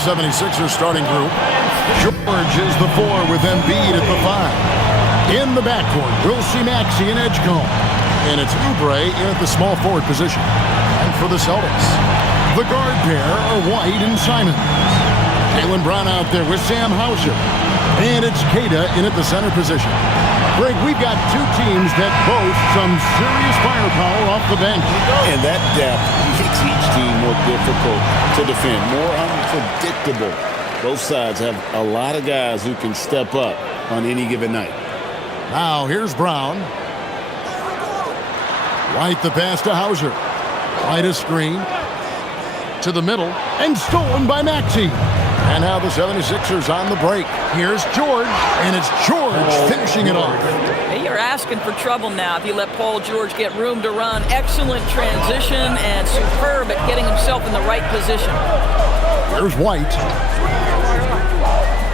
the 76ers starting group. George is the 4 with Embiid at the 5. In the backcourt, we'll see Maxey and Edgecombe. And it's Oubre in at the small forward position. And for the Celtics, the guard pair are White and Simons. Jaylen Brown out there with Sam Hauser. And it's Kata in at the center position. Greg, we've got two teams that boast some serious firepower off the bench. And that depth makes each team more difficult to defend, more unpredictable. Both sides have a lot of guys who can step up on any given night. Now here's Brown. White the pass to Hauser. White a screen to the middle and stolen by Maxey. And now the 76ers on the break. Here's George, and it's George finishing it off. Hey, you're asking for trouble now if you let Paul George get room to run. Excellent transition and superb at getting himself in the right position. Here's White.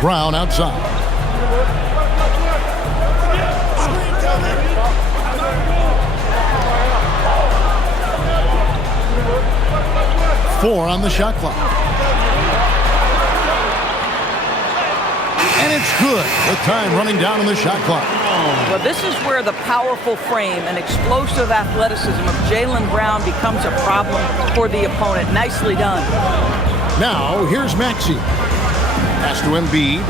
Brown outside. Four on the shot clock. And it's good with time running down on the shot clock. Well, this is where the powerful frame and explosive athleticism of Jaylen Brown becomes a problem for the opponent. Nicely done. Now, here's Maxey. Pass to Embiid.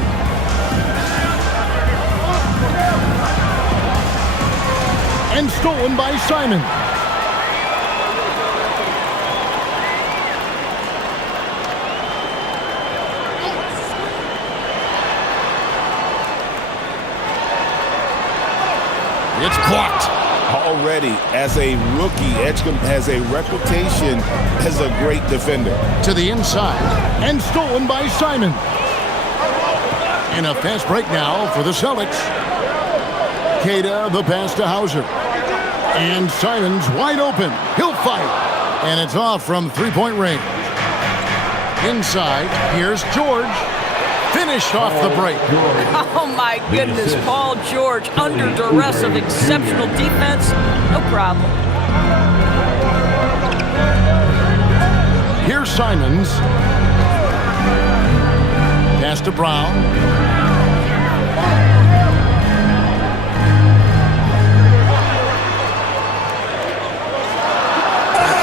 And stolen by Simon. It's blocked. Already, as a rookie, Edgecombe has a reputation as a great defender. To the inside, and stolen by Simon. And a fast break now for the Celtics. Kata, the pass to Hauser. And Simon's wide open. He'll fight. And it's off from three-point range. Inside, here's George. Finished off the break. Oh, my goodness. Paul George under duress of exceptional defense. No problem. Here's Simons. Pass to Brown.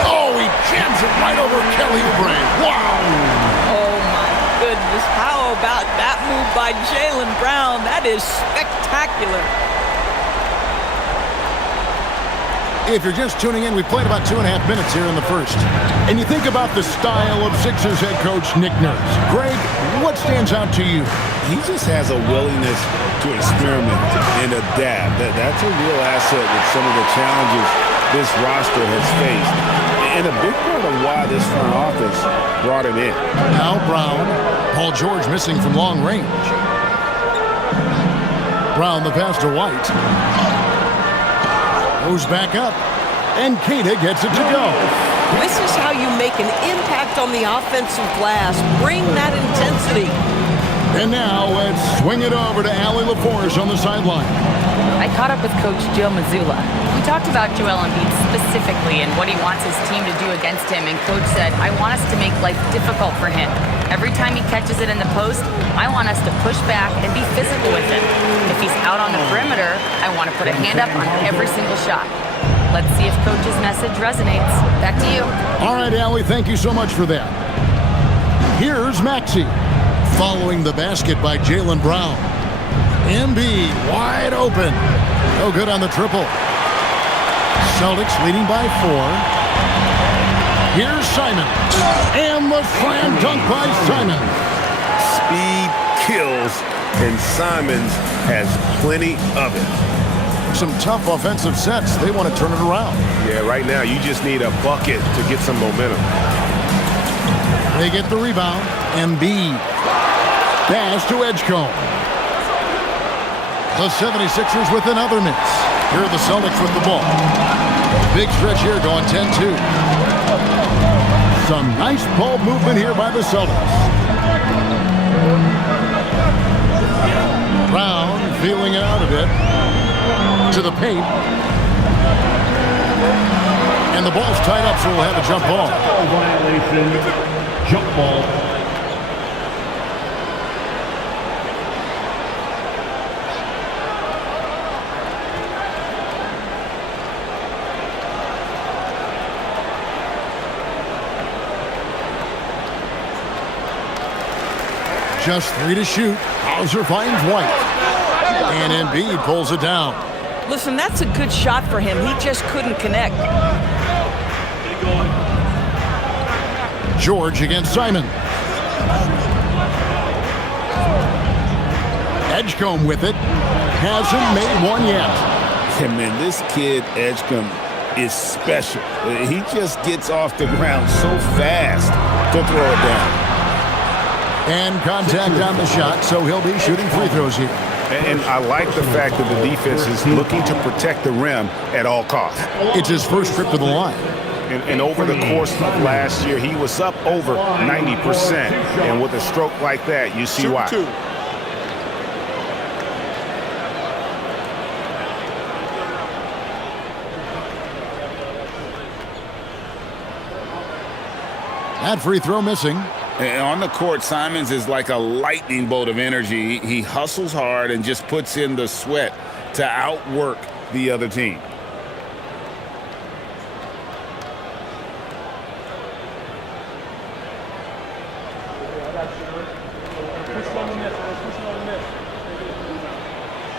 Oh, he jams it right over Kelly Oubre. Wow. Goodness, how about that move by Jaylen Brown? That is spectacular. If you're just tuning in, we played about 2.5 minutes here in the first. And you think about the style of Sixers head coach Nick Nurse. Greg, what stands out to you? He just has a willingness to experiment and adapt. That's a real asset with some of the challenges this roster has faced. And a big part of why this front office brought him in. Now Brown. Paul George missing from long range. Brown the pass to White. Goes back up. And Kata gets it to go. This is how you make an impact on the offensive glass. Bring that intensity. And now let's swing it over to Allie LaForce on the sideline. I caught up with Coach Joe Mazzulla. We talked about Joel Embiid specifically and what he wants his team to do against him, and Coach said, I want us to make life difficult for him. Every time he catches it in the post, I want us to push back and be physical with him. If he's out on the perimeter, I want to put a hand up on every single shot. Let's see if Coach's message resonates. Back to you. All right, Allie, thank you so much for that. Here's Maxey. Following the basket by Jaylen Brown. Embiid wide open. No good on the triple. Celtics leading by 4. Here's Simon. And the slam dunk by Simon. Speed kills, and Simons has plenty of it. Some tough offensive sets. They want to turn it around. Yeah, right now you just need a bucket to get some momentum. They get the rebound. Embiid. Pass to Edgecombe. The 76ers with another miss. Here are the Celtics with the ball. Big stretch here going 10-2. Some nice ball movement here by the Celtics. Brown feeling it out a bit. To the paint. And the ball's tied up, so we'll have a jump ball. Violation. Jump ball. Just 3 to shoot. Hauser finds White. And Embiid pulls it down. Listen, that's a good shot for him. He just couldn't connect. George against Simon. Edgecombe with it. Hasn't made one yet. Yeah, man, this kid, Edgecombe, is special. He just gets off the ground so fast to throw it down. And contact on the shot, so he'll be shooting free throws here. And I like the fact that the defense is looking to protect the rim at all costs. It's his first trip to the line. And over the course of last year, he was up over 90%. And with a stroke like that, you see why. That free throw missing. And on the court, Simons is like a lightning bolt of energy. He hustles hard and just puts in the sweat to outwork the other team.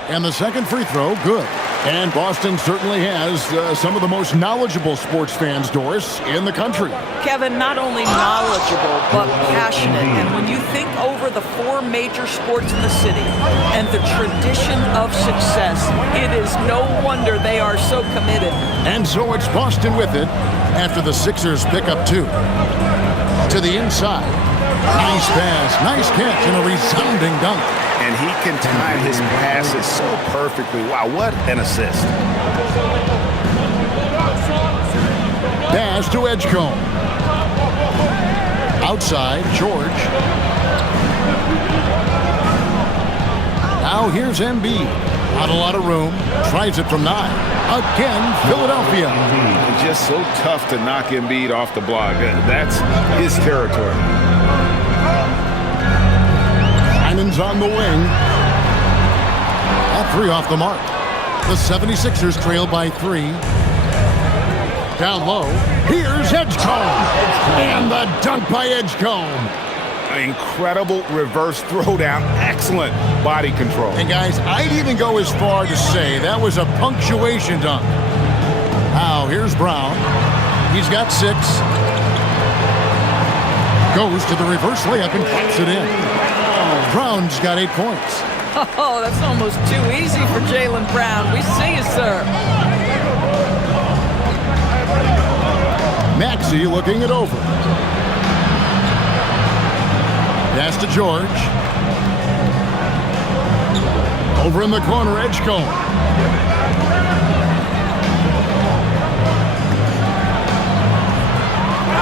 And the second free throw, good. And Boston certainly has some of the most knowledgeable sports fans, Doris, in the country. Kevin, not only knowledgeable, but passionate. And when you think over the 4 major sports in the city and the tradition of success, it is no wonder they are so committed. And so it's Boston with it after the Sixers pick up 2. To the inside. Nice pass, nice catch, and a resounding dunk. And he can time his passes so perfectly. Wow, what an assist. Pass to Edgecombe. Outside, George. Now here's Embiid. Not a lot of room. Tries it from 9. Again, Philadelphia. Just so tough to knock Embiid off the block. That's his territory. Simon's on the wing. That 3 off the mark. The 76ers trail by 3. Down low. Here's Edgecombe. And the dunk by Edgecombe. Incredible reverse throwdown. Excellent body control. And guys, I'd even go as far to say that was a punctuation dunk. Now, here's Brown. He's got 6. Goes to the reverse layup and pops it in. Brown's got 8 points. Oh, that's almost too easy for Jaylen Brown. We see you, sir. Maxey looking it over. Pass to George. Over in the corner, Edgecombe.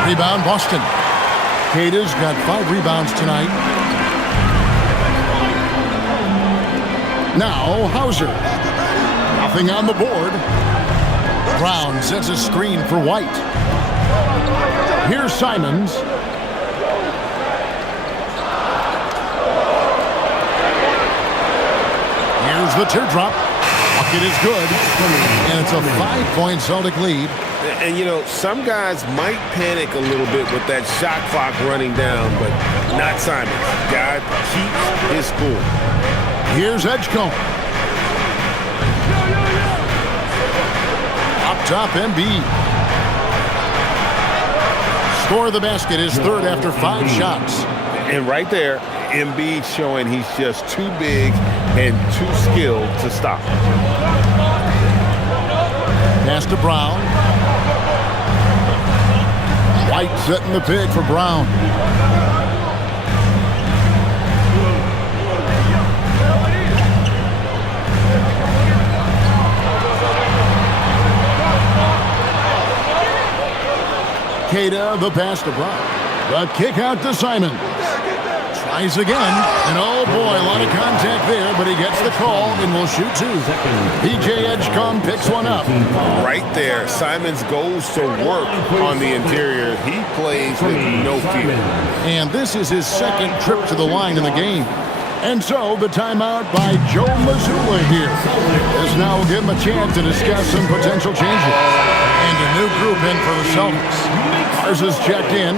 Rebound, Boston. Kata's got 5 rebounds tonight. Now, Hauser. Nothing on the board. Brown sets a screen for White. Here's Simons. Here's the teardrop. Bucket is good. And it's a 5-point Celtic lead. And, you know, some guys might panic a little bit with that shot clock running down, but not Simons. Guy keeps his cool. Here's Edgecombe. Up top, Embiid. Score the basket, his 3rd after 5 shots. And right there, Embiid showing he's just too big and too skilled to stop. Pass to Brown. White setting the pick for Brown. Kata, the pass to Brown. The kick out to Simons. Tries again. And oh boy, a lot of contact there, but he gets the call and will shoot 2. PJ Edgecombe picks one up. Right there, Simons goes to work on the interior. He plays with no fear. And this is his 2nd trip to the line in the game. And so the timeout by Joe Mazzulla here. This now will give him a chance to discuss some potential changes. And a new group in for the Celtics. Ours is checked in.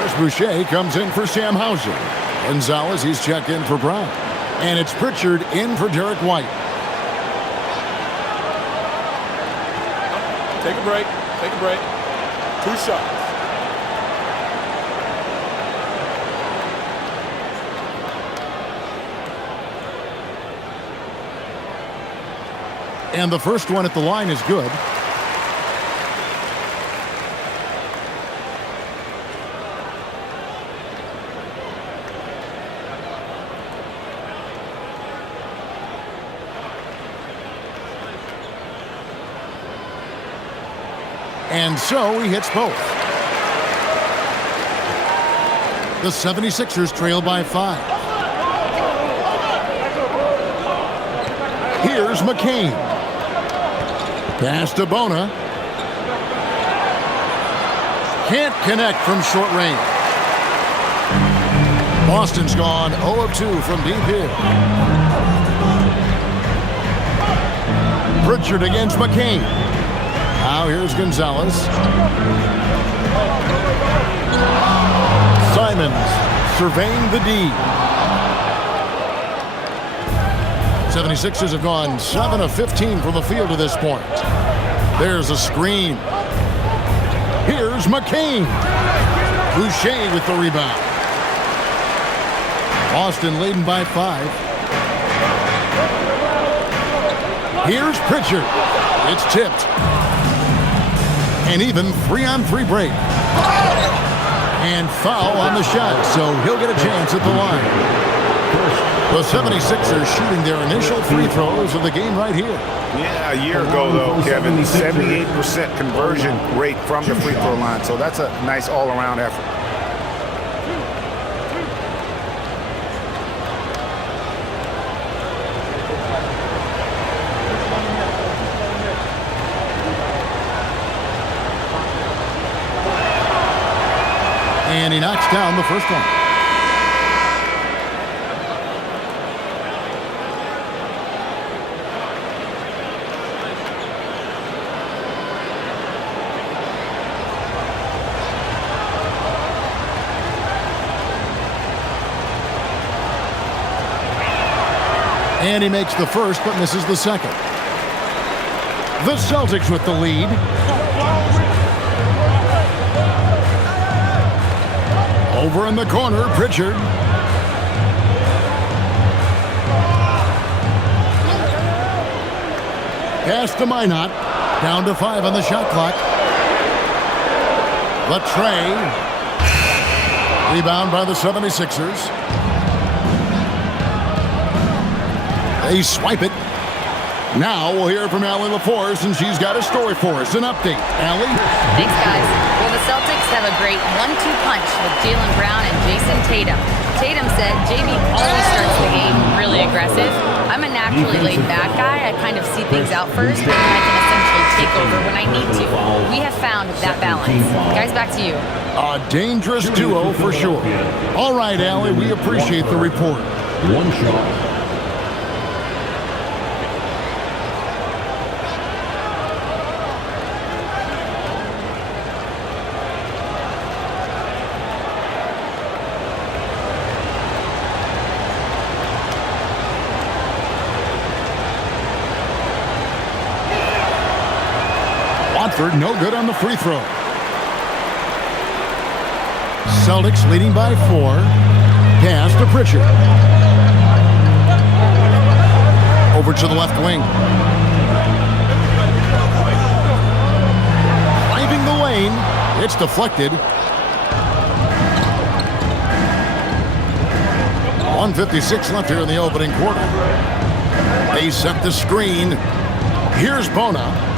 Chris Boucher comes in for Sam Hauser. Gonzalez, he's checked in for Brown. And it's Pritchard in for Derek White. Take a break. Take a break. 2 shots. And the first one at the line is good. And so he hits both. The 76ers trail by 5. Here's McCain. Pass to Bona. Can't connect from short range. Boston's gone 0 of 2 from deep here. Pritchard against McCain. Now here's Gonzalez. Simons surveying the D. 76ers have gone 7 of 15 from the field to this point. There's a screen. Here's McCain. Boucher with the rebound. Boston leading by 5. Here's Pritchard. It's tipped. An even 3-on-3 break. And foul on the shot, so he'll get a chance at the line. The 76ers shooting their initial free throws of the game right here. Yeah, a year ago, though, Kevin, 78% conversion rate from the free throw line. So that's a nice all-around effort. And he knocks down the first one. And he makes the first, but misses the second. The Celtics with the lead. Over in the corner, Pritchard. Pass to Minot. Down to 5 on the shot clock. Latrey. Rebound by the 76ers. They swipe it. Now we'll hear from Allie LaForce, and she's got a story for us. An update. Allie? Thanks, guys. Well, the Celtics have a great 1-2 punch with Jaylen Brown and Jason Tatum. Tatum said JB always starts the game really aggressive. I'm a naturally laid-back guy. I kind of see things out first, and then I can essentially take over when I need to. We have found that balance. Guys, back to you. A dangerous duo for sure. All right, Allie, we appreciate the report. One shot. No good on the free throw. Celtics leading by 4. Pass to Pritchard. Over to the left wing. Driving the lane. It's deflected. 1:56 left here in the opening quarter. They set the screen. Here's Bona.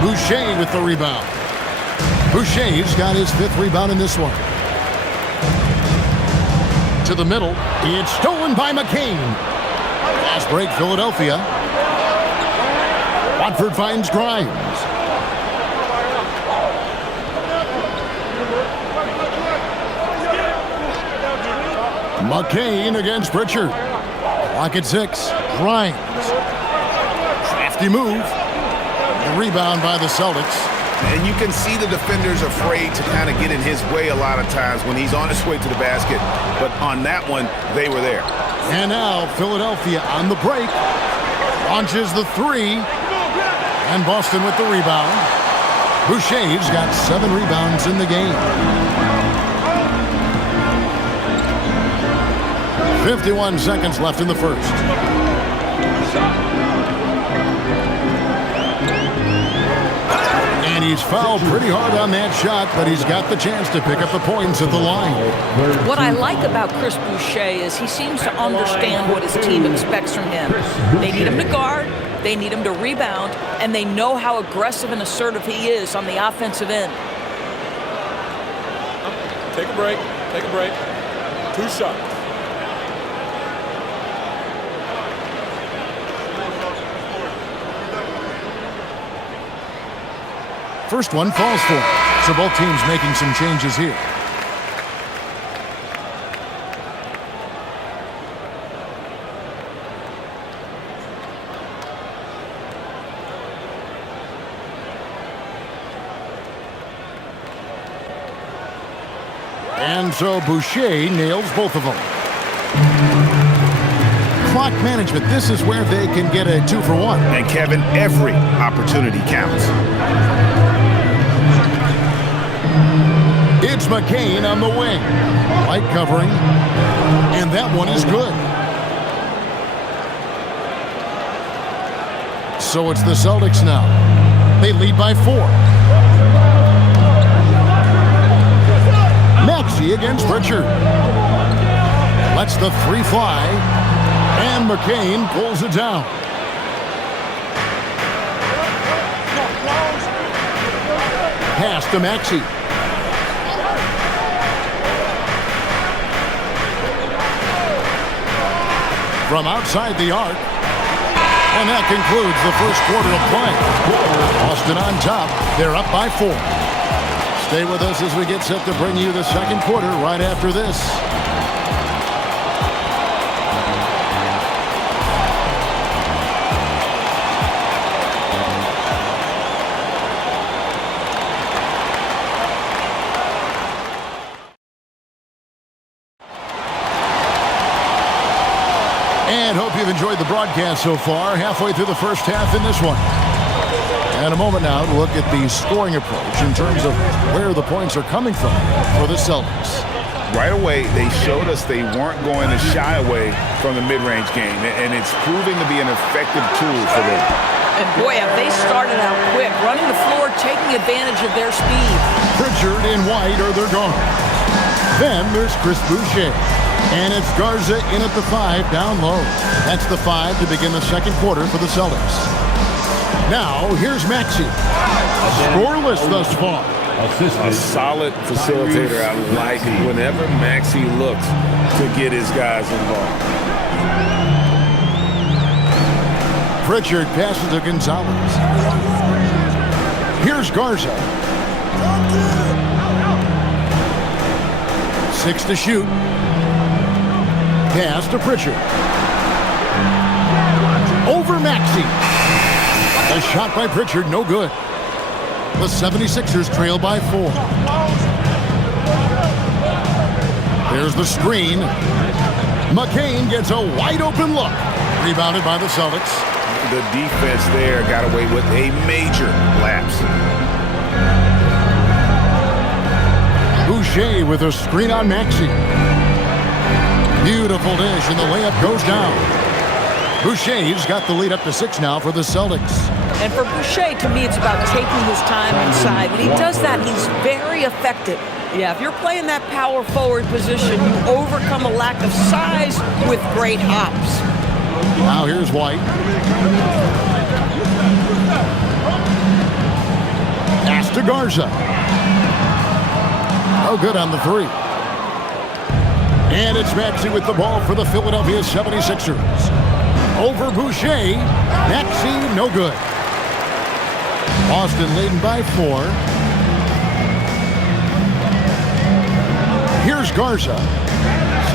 Boucher with the rebound. Boucher's got his 5th rebound in this one. To the middle. It's stolen by McCain. Fast break, Philadelphia. Watford finds Grimes. McCain against Pritchard. Clock at 6. Grimes. Crafty move. Rebound by the Celtics. And you can see the defenders afraid to kind of get in his way a lot of times when he's on his way to the basket. But on that one, they were there. And now Philadelphia on the break. Launches the three. And Boston with the rebound. Boucher's got 7 rebounds in the game. 51 seconds left in the first. And he's fouled pretty hard on that shot, but he's got the chance to pick up the points at the line. What I like about Chris Boucher is he seems to understand what his team expects from him. They need him to guard, they need him to rebound, and they know how aggressive and assertive he is on the offensive end. Take a break. Take a break. 2 shots. First one falls for him. So both teams making some changes here. And so Boucher nails both of them. Clock management. This is where they can get a 2-for-1. And Kevin, every opportunity counts. It's McCain on the wing. Light covering. And that one is good. So it's the Celtics now. They lead by 4. Maxey against Pritchard. Lets the 3 fly. And McCain pulls it down. Pass to Maxey. From outside the arc. And that concludes the first quarter of play. Boston on top. They're up by 4. Stay with us as we get set to bring you the second quarter right after this. And hope you've enjoyed the broadcast so far. Halfway through the first half in this one. And a moment now to look at the scoring approach in terms of where the points are coming from for the Celtics. Right away, they showed us they weren't going to shy away from the mid-range game, and it's proving to be an effective tool for them. And boy, have they started out quick, running the floor, taking advantage of their speed. Pritchard and White are their guards. Then there's Chris Boucher. And it's Garza in at the 5 down low. That's the 5 to begin the second quarter for the Celtics. Now, here's Maxey. Scoreless thus far. A solid facilitator. I like whenever Maxey looks to get his guys involved. Pritchard passes to Gonzalez. Here's Garza. 6 to shoot. Pass to Pritchard. Over Maxey. A shot by Pritchard, no good. The 76ers trail by 4. There's the screen. McCain gets a wide open look. Rebounded by the Celtics. The defense there got away with a major lapse. Boucher with a screen on Maxey. Beautiful dish, and the layup goes down. Boucher's got the lead up to 6 now for the Celtics. And for Boucher, to me, it's about taking his time inside. When he does that, he's very effective. Yeah, if you're playing that power forward position, you overcome a lack of size with great hops. Now here's White. Pass to Garza. Oh, good on the 3. And it's Maxey with the ball for the Philadelphia 76ers. Over Boucher. Maxey, no good. Boston leading by 4. Here's Garza.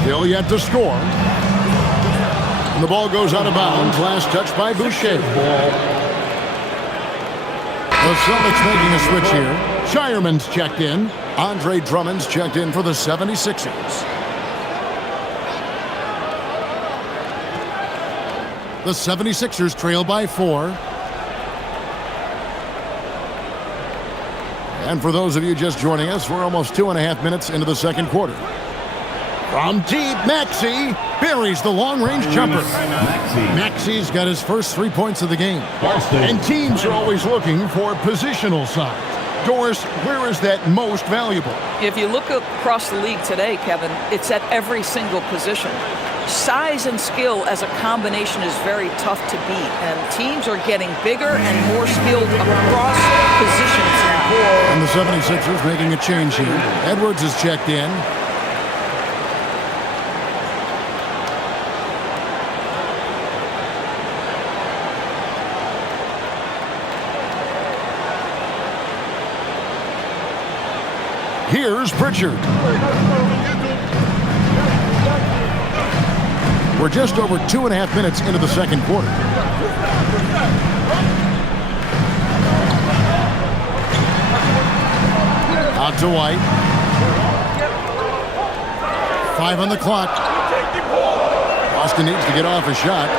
Still yet to score. And the ball goes out of bounds. Last touch by Boucher. The Celtics making a switch here. Shireman's checked in. Andre Drummond's checked in for the 76ers. The 76ers trail by 4. And for those of you just joining us, we're almost 2.5 minutes into the second quarter. From deep, Maxey buries the long-range jumper. Maxey's got his first 3 points of the game. And teams are always looking for positional size. Doris, where is that most valuable? If you look across the league today, Kevin, it's at every single position. Size and skill as a combination is very tough to beat, and teams are getting bigger and more skilled across positions now. And the 76ers making a change here. Edwards is checked in. Here's Pritchard. We're just over 2.5 minutes into the second quarter. Out to White. 5 on the clock. Boston needs to get off a shot.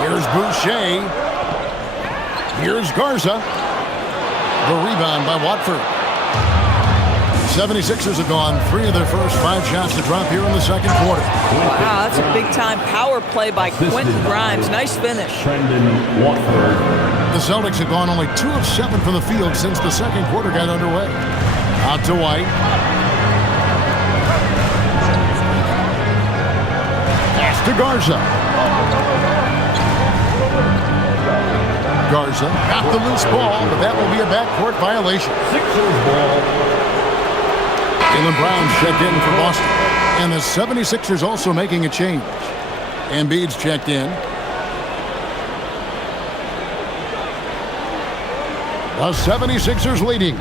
Here's Boucher. Here's Garza. The rebound by Watford. 76ers have gone 3 of their first 5 shots to drop here in the second quarter. Wow, that's a big-time power play by Quentin Grimes. Nice finish. The Celtics have gone only 2 of 7 from the field since the second quarter got underway. Out to White. Pass to Garza. Garza got the loose ball, but that will be a backcourt violation. Sixers ball. Jaylen Brown's checked in for Boston. And the 76ers also making a change. Embiid's checked in. The 76ers leading.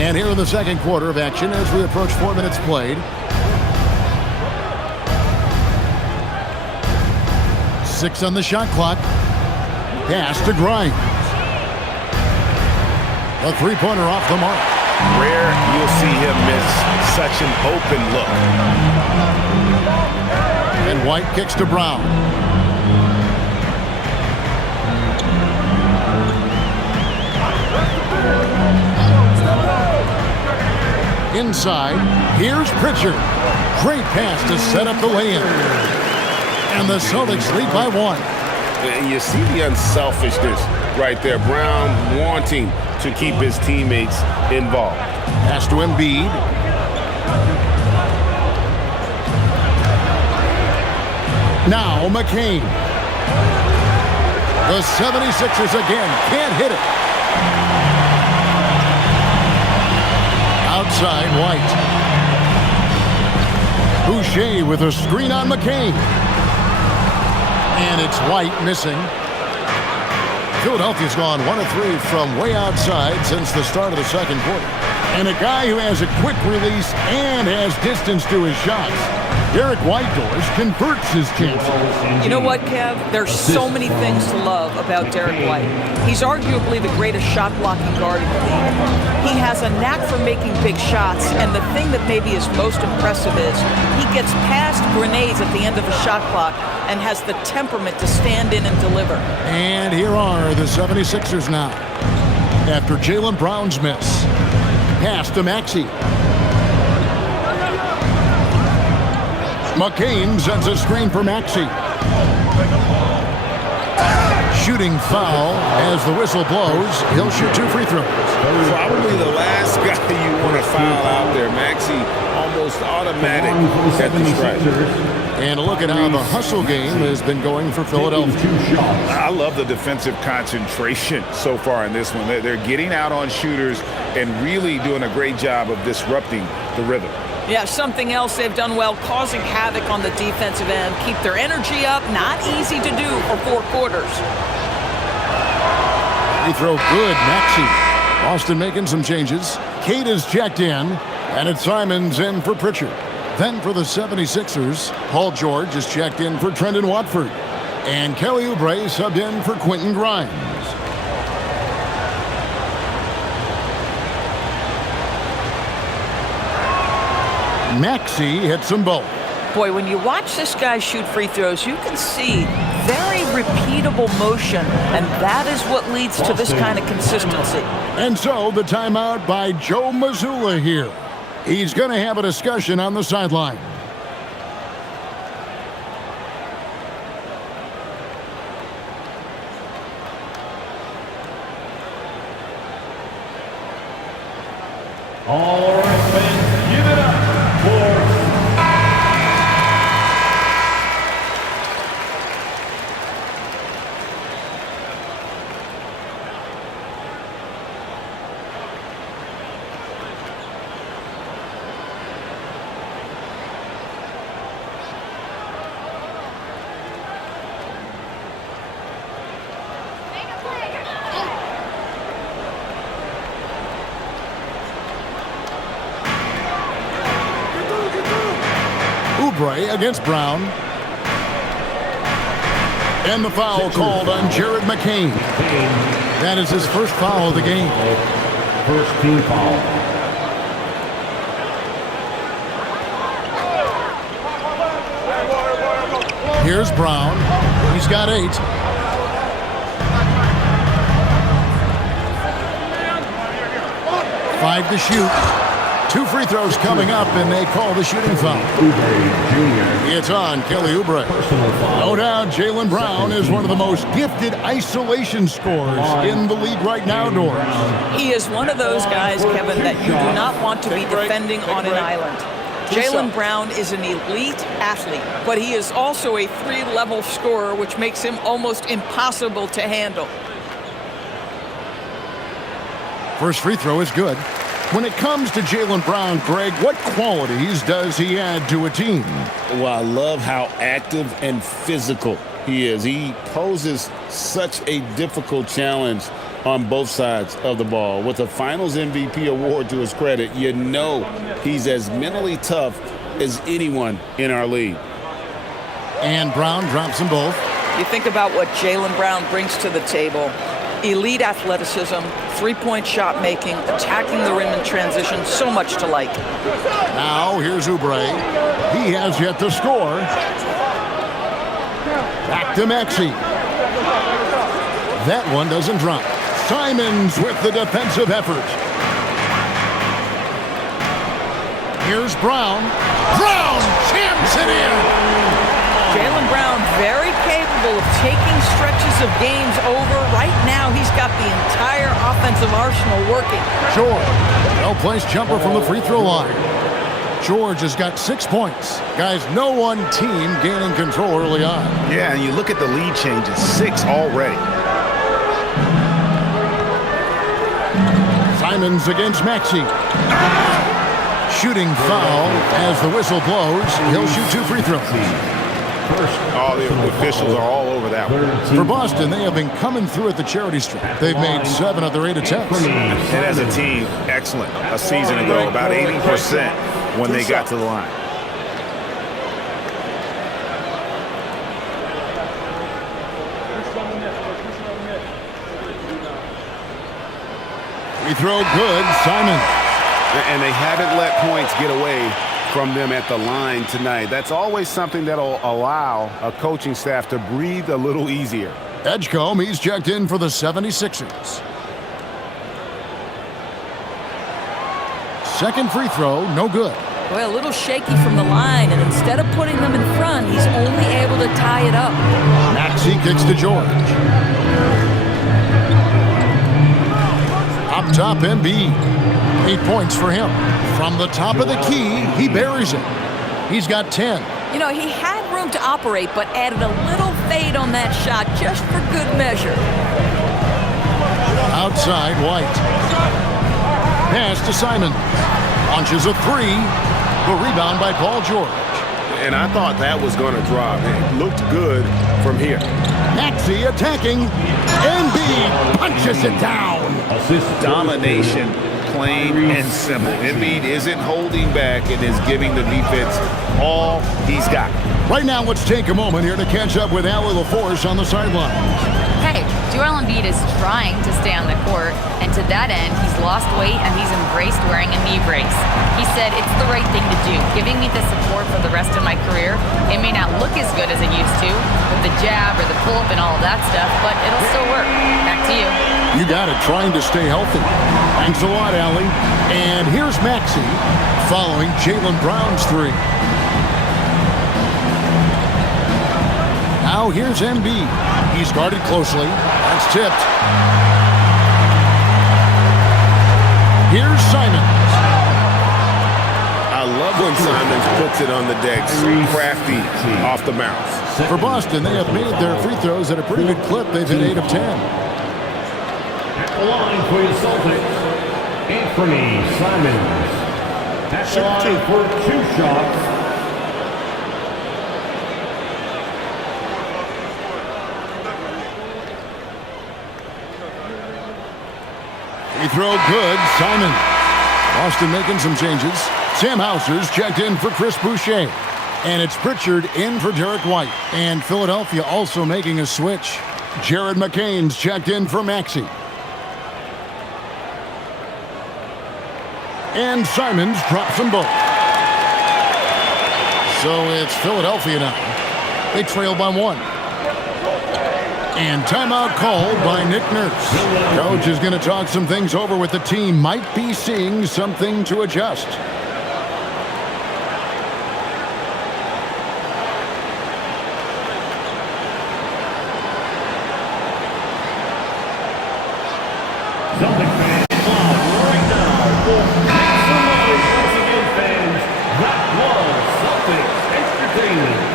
And here in the second quarter of action as we approach 4 minutes played. 6 on the shot clock. Pass to Grimes. A three-pointer off the mark. Rare you'll see him miss such an open look. And White kicks to Brown. Inside, here's Pritchard. Great pass to set up the lay-in. And the Celtics lead by 1. And you see the unselfishness right there. Brown wanting to keep his teammates involved. Pass to Embiid. Now McCain. The 76ers again can't hit it. Outside White. Boucher with a screen on McCain. And it's White missing. Philadelphia's gone 1 of 3 from way outside since the start of the second quarter. And a guy who has a quick release and has distance to his shots. Derek White converts his chances. You know what, Kev? There's so many things to love about Derek White. He's arguably the greatest shot-blocking guard in the league. He has a knack for making big shots, and the thing that maybe is most impressive is he gets past grenades at the end of a shot clock and has the temperament to stand in and deliver. And here are the 76ers now. After Jaylen Brown's miss. Pass to Maxey. McCain sends a screen for Maxey. Shooting foul as the whistle blows. He'll shoot 2 free throws. Probably the last guy you want to foul out there. Maxey almost automatic at the strike. And a look at how the hustle game has been going for Philadelphia. I love the defensive concentration so far in this one. They're getting out on shooters and really doing a great job of disrupting the rhythm. Yeah, something else they've done well, causing havoc on the defensive end. Keep their energy up. Not easy to do for 4 quarters. Free throw good, Maxey. Boston making some changes. Kate is checked in, and it's Simons in for Pritchard. Then for the 76ers, Paul George is checked in for Trendon Watford. And Kelly Oubre subbed in for Quentin Grimes. Maxey hits them both. Boy, when you watch this guy shoot free throws, you can see very repeatable motion, and that is what leads to this kind of consistency. And so the timeout by Joe Mazzulla here. He's going to have a discussion on the sideline. All right, fans, give it up for Oubre against Brown. And the foul called on Jared McCain. That is his first foul of the game. first team foul. Here's Brown. He's got 8. Five to shoot. 2 free throws coming up, and they call the shooting foul. It's on Kelly Oubre. No doubt Jaylen Brown is one of the most gifted isolation scorers in the league right now, Doris. He is one of those guys, Kevin, that you do not want to be defending on an island. Jaylen Brown is an elite athlete, but he is also a 3-level scorer, which makes him almost impossible to handle. First free throw is good. When it comes to Jaylen Brown, Greg, what qualities does he add to a team? Well, I love how active and physical he is. He poses such a difficult challenge on both sides of the ball. With a Finals MVP award to his credit, you know he's as mentally tough as anyone in our league. And Brown drops them both. You think about what Jaylen Brown brings to the table. Elite athleticism, 3-point shot making, attacking the rim in transition, so much to like. Now here's Oubre. He has yet to score. Back to Maxey. That one doesn't drop. Simons with the defensive effort. Here's Brown. Brown jams it in. Jaylen Brown very capable of taking stretches of games over. Right now, he's got the entire offensive arsenal working. George, well-placed jumper from the free throw line. George has got 6 points. Guys, no one team gaining control early on. Yeah, and you look at the lead changes, 6 already. Simons against Maxey. Shooting foul as the whistle blows. He'll shoot 2 free throws. Oh, the officials are all over that one. For Boston, they have been coming through at the charity stripe. They've made 7 of their 8 attempts. And as a team, excellent. A season ago, about 80% when they got to the line. Free throw good, Simon. And they haven't let points get away from them at the line tonight. That's always something that'll allow a coaching staff to breathe a little easier. Edgecombe, he's checked in for the 76ers. Second free throw, no good. Well, a little shaky from the line, and instead of putting them in front, he's only able to tie it up. Maxey kicks to George. Up top, Embiid. 8 points for him. From the top of the key, he buries it. He's got 10. You know, he had room to operate, but added a little fade on that shot just for good measure. Outside, White. Pass to Simon. Launches a 3. The rebound by Paul George. And I thought that was going to drop. It looked good from here. Maxey attacking. Embiid punches it down. Domination plain and simple. Embiid isn't holding back and is giving the defense all he's got. Right now, let's take a moment here to catch up with Allie LaForce on the sideline. Hey, Joel Embiid is trying to stay on the court, and to that end, he's lost weight and he's embraced wearing a knee brace. He said, "It's the right thing to do, giving me the support for the rest of my career. It may not look as good as it used to, with the jab or the pull-up and all of that stuff, but it'll still work." Back to you. You got it, trying to stay healthy. Thanks a lot, Allie. And here's Maxey following Jaylen Brown's three. Now here's Embiid. He's guarded closely. That's tipped. Here's Simons. I love when Simons puts it on the deck. So crafty off the bounce. For Boston, they have made their free throws at a pretty good clip. They've hit 8 of 10. At the line for the Celtics, Anthony Simons. At the line for 2 shots. Free throw good. Simon. Boston making some changes. Sam Hauser's checked in for Chris Boucher. And it's Pritchard in for Derek White. And Philadelphia also making a switch. Jared McCain's checked in for Maxey. And Simons drops them both. So it's Philadelphia now. They trail by 1. And timeout called by Nick Nurse. Coach is going to talk some things over with the team. Might be seeing something to adjust. Celtic fans right now for once again, fans. That was Celtics Entertainment.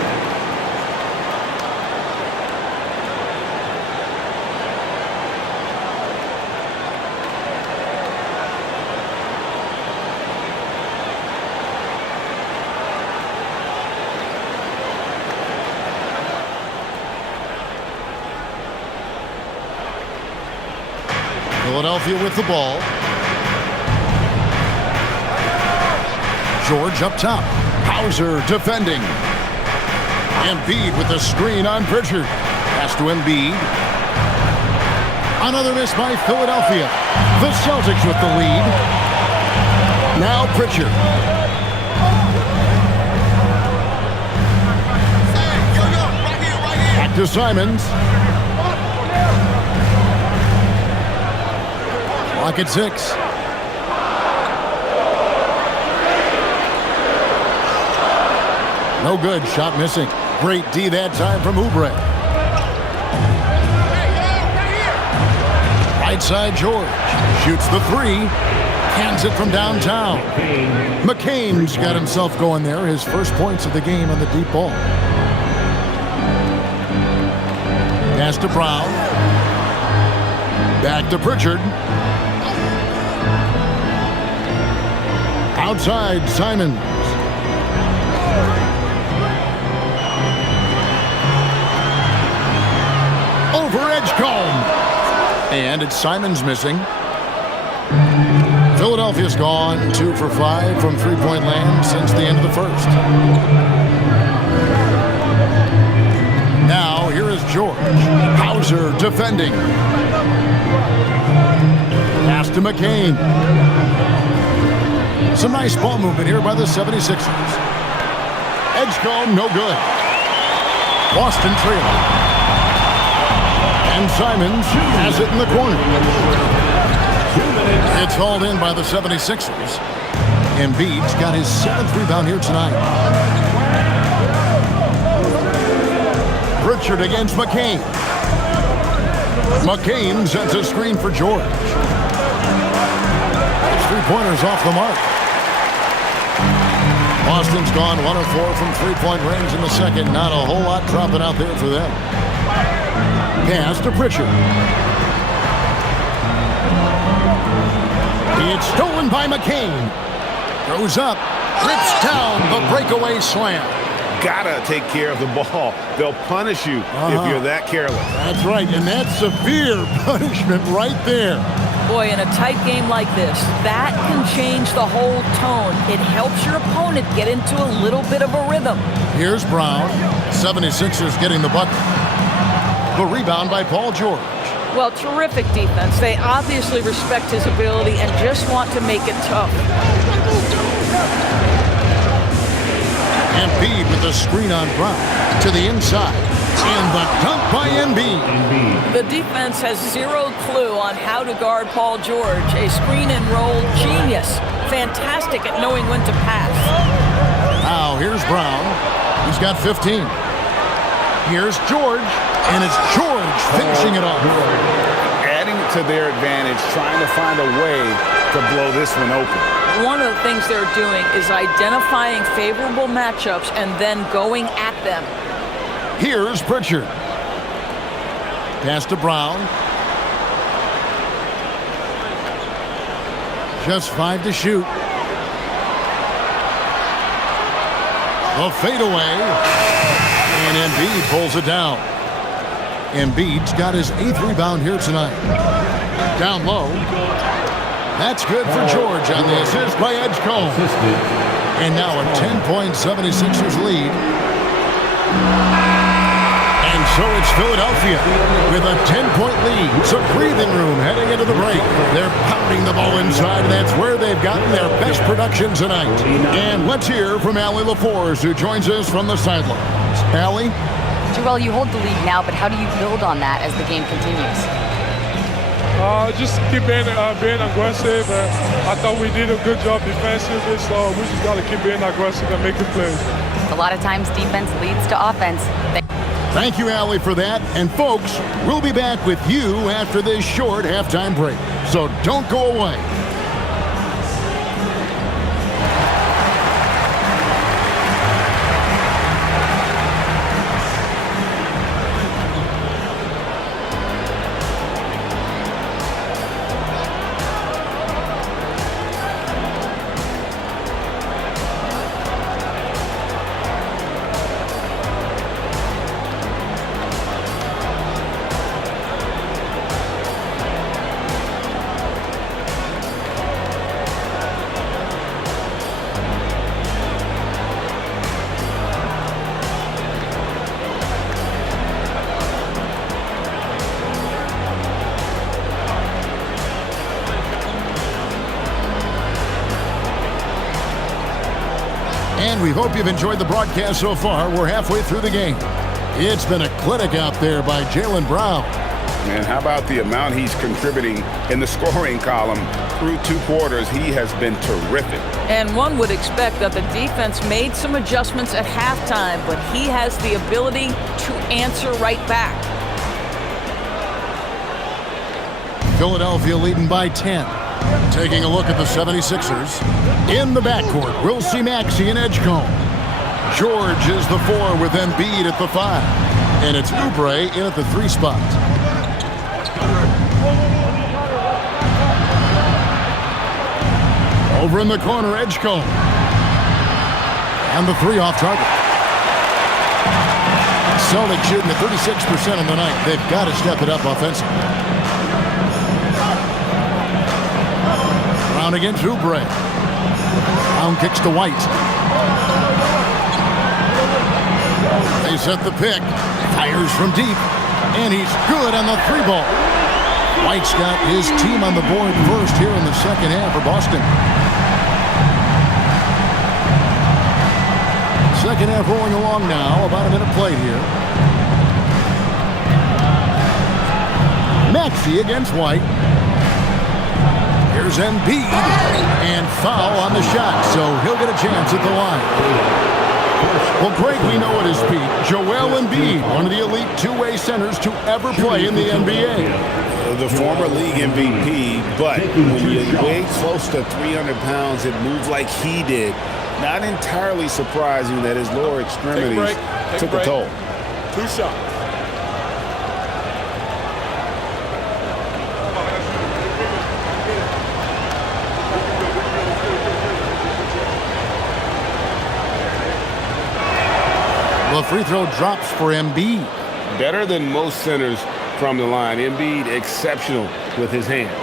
Philadelphia with the ball. George up top. Hauser defending. Embiid with the screen on Pritchard. Pass to Embiid. Another miss by Philadelphia. The Celtics with the lead. Now Pritchard. Back to Simons. Clock at 6. No good. Shot missing. Great D that time from Oubre. Right side George. Shoots the 3. Hands it from downtown. McCain's got himself going there. His first points of the game on the deep ball. Pass to Brown. Back to Pritchard. Outside, Simons. Over Edgecombe. And it's Simons missing. Philadelphia's gone 2 for 5 from three-point land since the end of the first. Now, here is George. Hauser defending. Pass to McCain. Some nice ball movement here by the 76ers. Edgecombe, no good. Boston trailing. And Simons has it in the corner. It's hauled in by the 76ers. Embiid's got his 7th rebound here tonight. Pritchard against McCain. McCain sets a screen for George. Three-pointers off the mark. Boston's gone 1 of 4 from three-point range in the second. Not a whole lot dropping out there for them. Pass to Pritchard. It's stolen by McCain. Goes up. Rips down the breakaway slam. Gotta take care of the ball. They'll punish you if you're that careless. That's right, and that's severe punishment right there. Boy, in a tight game like this, that can change the whole tone. It helps your opponent get into a little bit of a rhythm. Here's Brown. 76ers getting the bucket. The rebound by Paul George. Well, terrific defense. They obviously respect his ability and just want to make it tough. Embiid with the screen on Brown to the inside. And the dunk by Embiid. The defense has zero clue on how to guard Paul George, a screen and roll genius. Fantastic at knowing when to pass. Now here's Brown. He's got 15. Here's George, and it's George finishing it off. Adding to their advantage, trying to find a way to blow this one open. One of the things they're doing is identifying favorable matchups and then going at them. Here's Pritchard. Pass to Brown. Just 5 to shoot. The fadeaway. And Embiid pulls it down. Embiid's got his 8th rebound here tonight. Down low. That's good for George on the assist by Edgecombe. And now a 10-point 76ers lead. And so it's Philadelphia with a 10-point lead. Some breathing room heading into the break. They're pounding the ball inside, and that's where they've gotten their best production tonight. And let's hear from Allie LaForce, who joins us from the sidelines. Allie? Joel, you hold the lead now, but how do you build on that as the game continues? Just keep being aggressive. I thought we did a good job defensively, so we just got to keep being aggressive and making plays. A lot of times defense leads to offense. Thank you, Allie, for that. And folks, we'll be back with you after this short halftime break. So don't go away. And we hope you've enjoyed the broadcast so far. We're halfway through the game. It's been a clinic out there by Jaylen Brown. And how about the amount he's contributing in the scoring column through 2 quarters? He has been terrific. And one would expect that the defense made some adjustments at halftime, but he has the ability to answer right back. Philadelphia leading by 10. Taking a look at the 76ers. In the backcourt, we'll see Maxey and Edgecombe. George is the 4 with Embiid at the 5. And it's Oubre in at the 3 spot. Over in the corner, Edgecombe. And the 3 off target. Celtics shooting at 36% on the night. They've got to step it up offensively. Brown against Oubre. Brown kicks to White. They set the pick. Fires from deep. And he's good on the 3 ball. White's got his team on the board first here in the second half for Boston. Second half rolling along now. About a minute played here. Maxey against White. Here's Embiid, and foul on the shot, so he'll get a chance at the line. Well, Greg, we know at his peak, Joel Embiid, one of the elite two-way centers to ever play in the NBA. The former league MVP, but when you weigh close to 300 pounds and move like he did, not entirely surprising that his lower extremities took a toll. 2 shots. The free throw drops for Embiid. Better than most centers from the line. Embiid exceptional with his hands.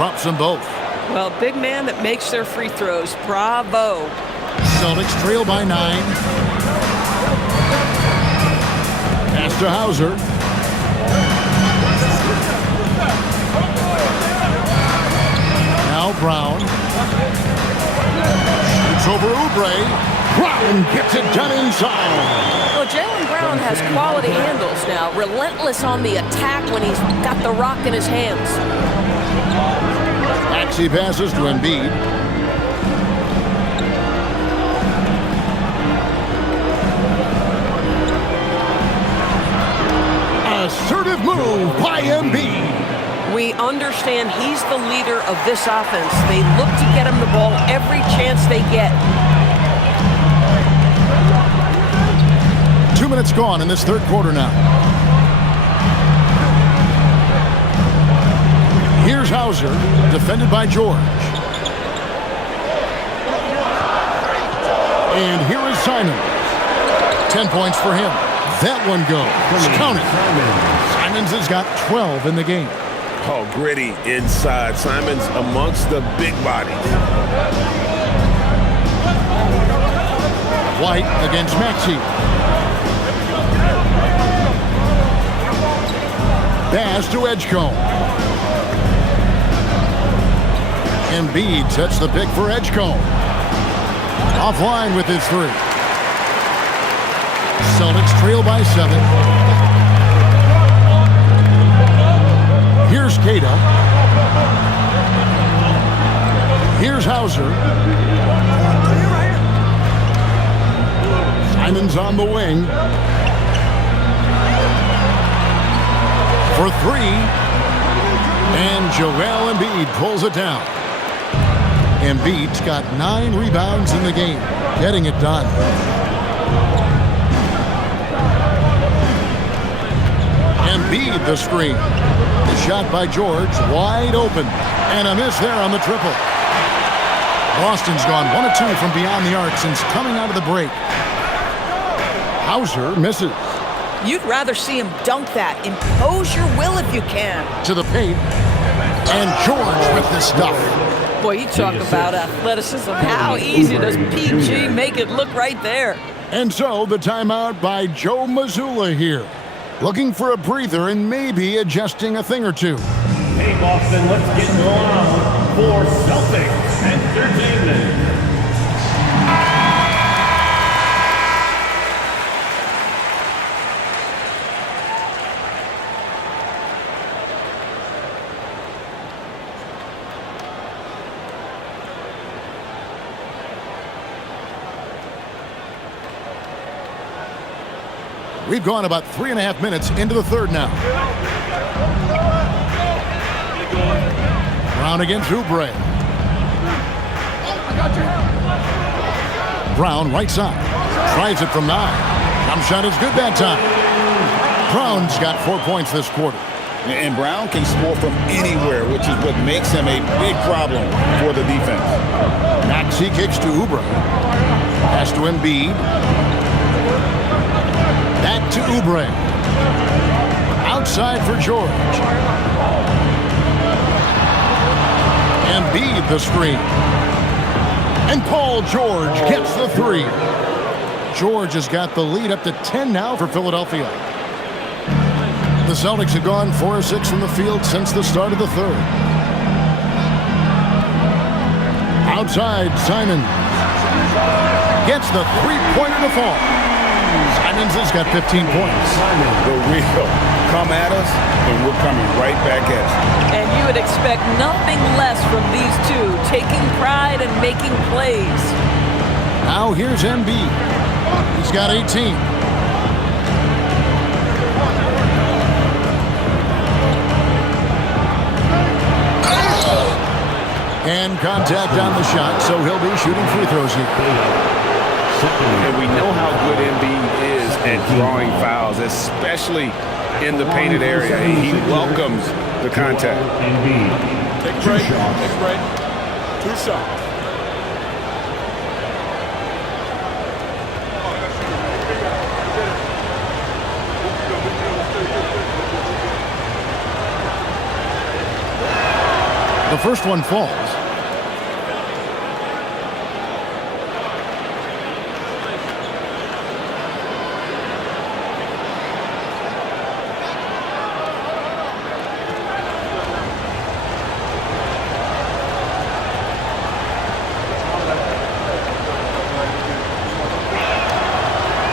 drops them both. Well, big man that makes their free throws. Bravo. Celtics trail by 9. Pass to Hauser. Now Brown. Shoots over Oubre. Brown gets it done inside. Well, Jaylen Brown has quality handles now. Relentless on the attack when he's got the rock in his hands. Maxey passes to Embiid. Assertive move by Embiid. We understand he's the leader of this offense. They look to get him the ball every chance they get. 2 minutes gone in this third quarter now. Here's Hauser, defended by George. And here is Simon. 10 points for him. That one goes. Count it. Simons has got 12 in the game. Oh, gritty inside. Simons amongst the big bodies. White against Maxey. Pass to Edgecombe. Embiid sets the pick for Edgecombe. Offline with his 3. Celtics trail by 7. Here's Keita. Here's Hauser. Simons on the wing. For 3. And Joel Embiid pulls it down. Embiid's got 9 rebounds in the game. Getting it done. Embiid the screen. The shot by George, wide open. And a miss there on the triple. Boston's gone 1 of 2 from beyond the arc since coming out of the break. Hauser misses. You'd rather see him dunk that. Impose your will if you can. To the paint. And George with the stuff. Boy, you talk about athleticism. How easy does PG make it look right there? And so the timeout by Joe Mazzulla here. Looking for a breather and maybe adjusting a thing or two. Hey, Boston, let's get loud for Celtics Entertainment. We've gone about 3.5 minutes into the third now. Brown against Oubre. Brown right side. Tries it from 9. Jump shot is good that time. Brown's got 4 points this quarter. And Brown can score from anywhere, which is what makes him a big problem for the defense. Maxey kicks to Oubre. Pass to Embiid. Back to Oubre. Outside for George. Embiid the screen. And Paul George gets the 3. George has got the lead up to 10 now for Philadelphia. The Celtics have gone 4 of 6 from the field since the start of the third. Outside, Simon gets the 3-pointer to fall. Simons has got 15 points. The real come at us, and we're coming right back at you. And you would expect nothing less from these two, taking pride and making plays. Now here's Embiid. He's got 18. And contact on the shot, so he'll be shooting free throws here. And we know how good Embiid is at drawing fouls, especially in the painted area. He welcomes the contact. Take a break. Take a break. 2 shots. The first one falls.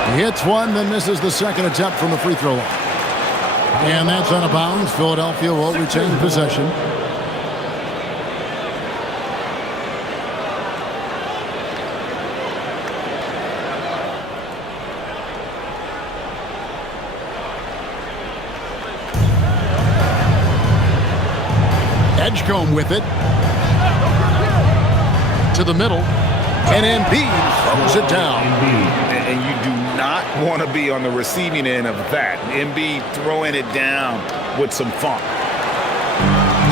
He hits one, then misses the second attempt from the free throw line. And that's out of bounds. Philadelphia will retain possession. Edgecombe with it. To the middle. And Embiid slows it down. And you do not want to be on the receiving end of that. Embiid throwing it down with some funk.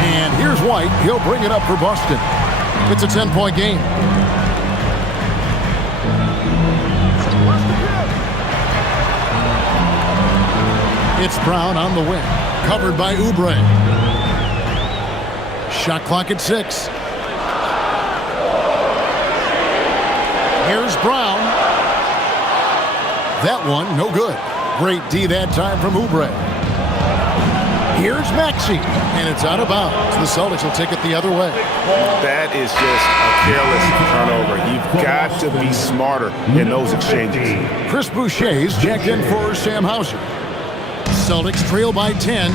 And here's White. He'll bring it up for Boston. It's a 10-point game. It's Brown on the wing. Covered by Oubre. Shot clock at 6. Here's Brown. That one, no good. Great D that time from Oubre. Here's Maxey, and it's out of bounds. The Celtics will take it the other way. That is just a careless turnover. You've got to be smarter in those exchanges. Chris Boucher's checked in for Sam Hauser. Celtics trail by 10.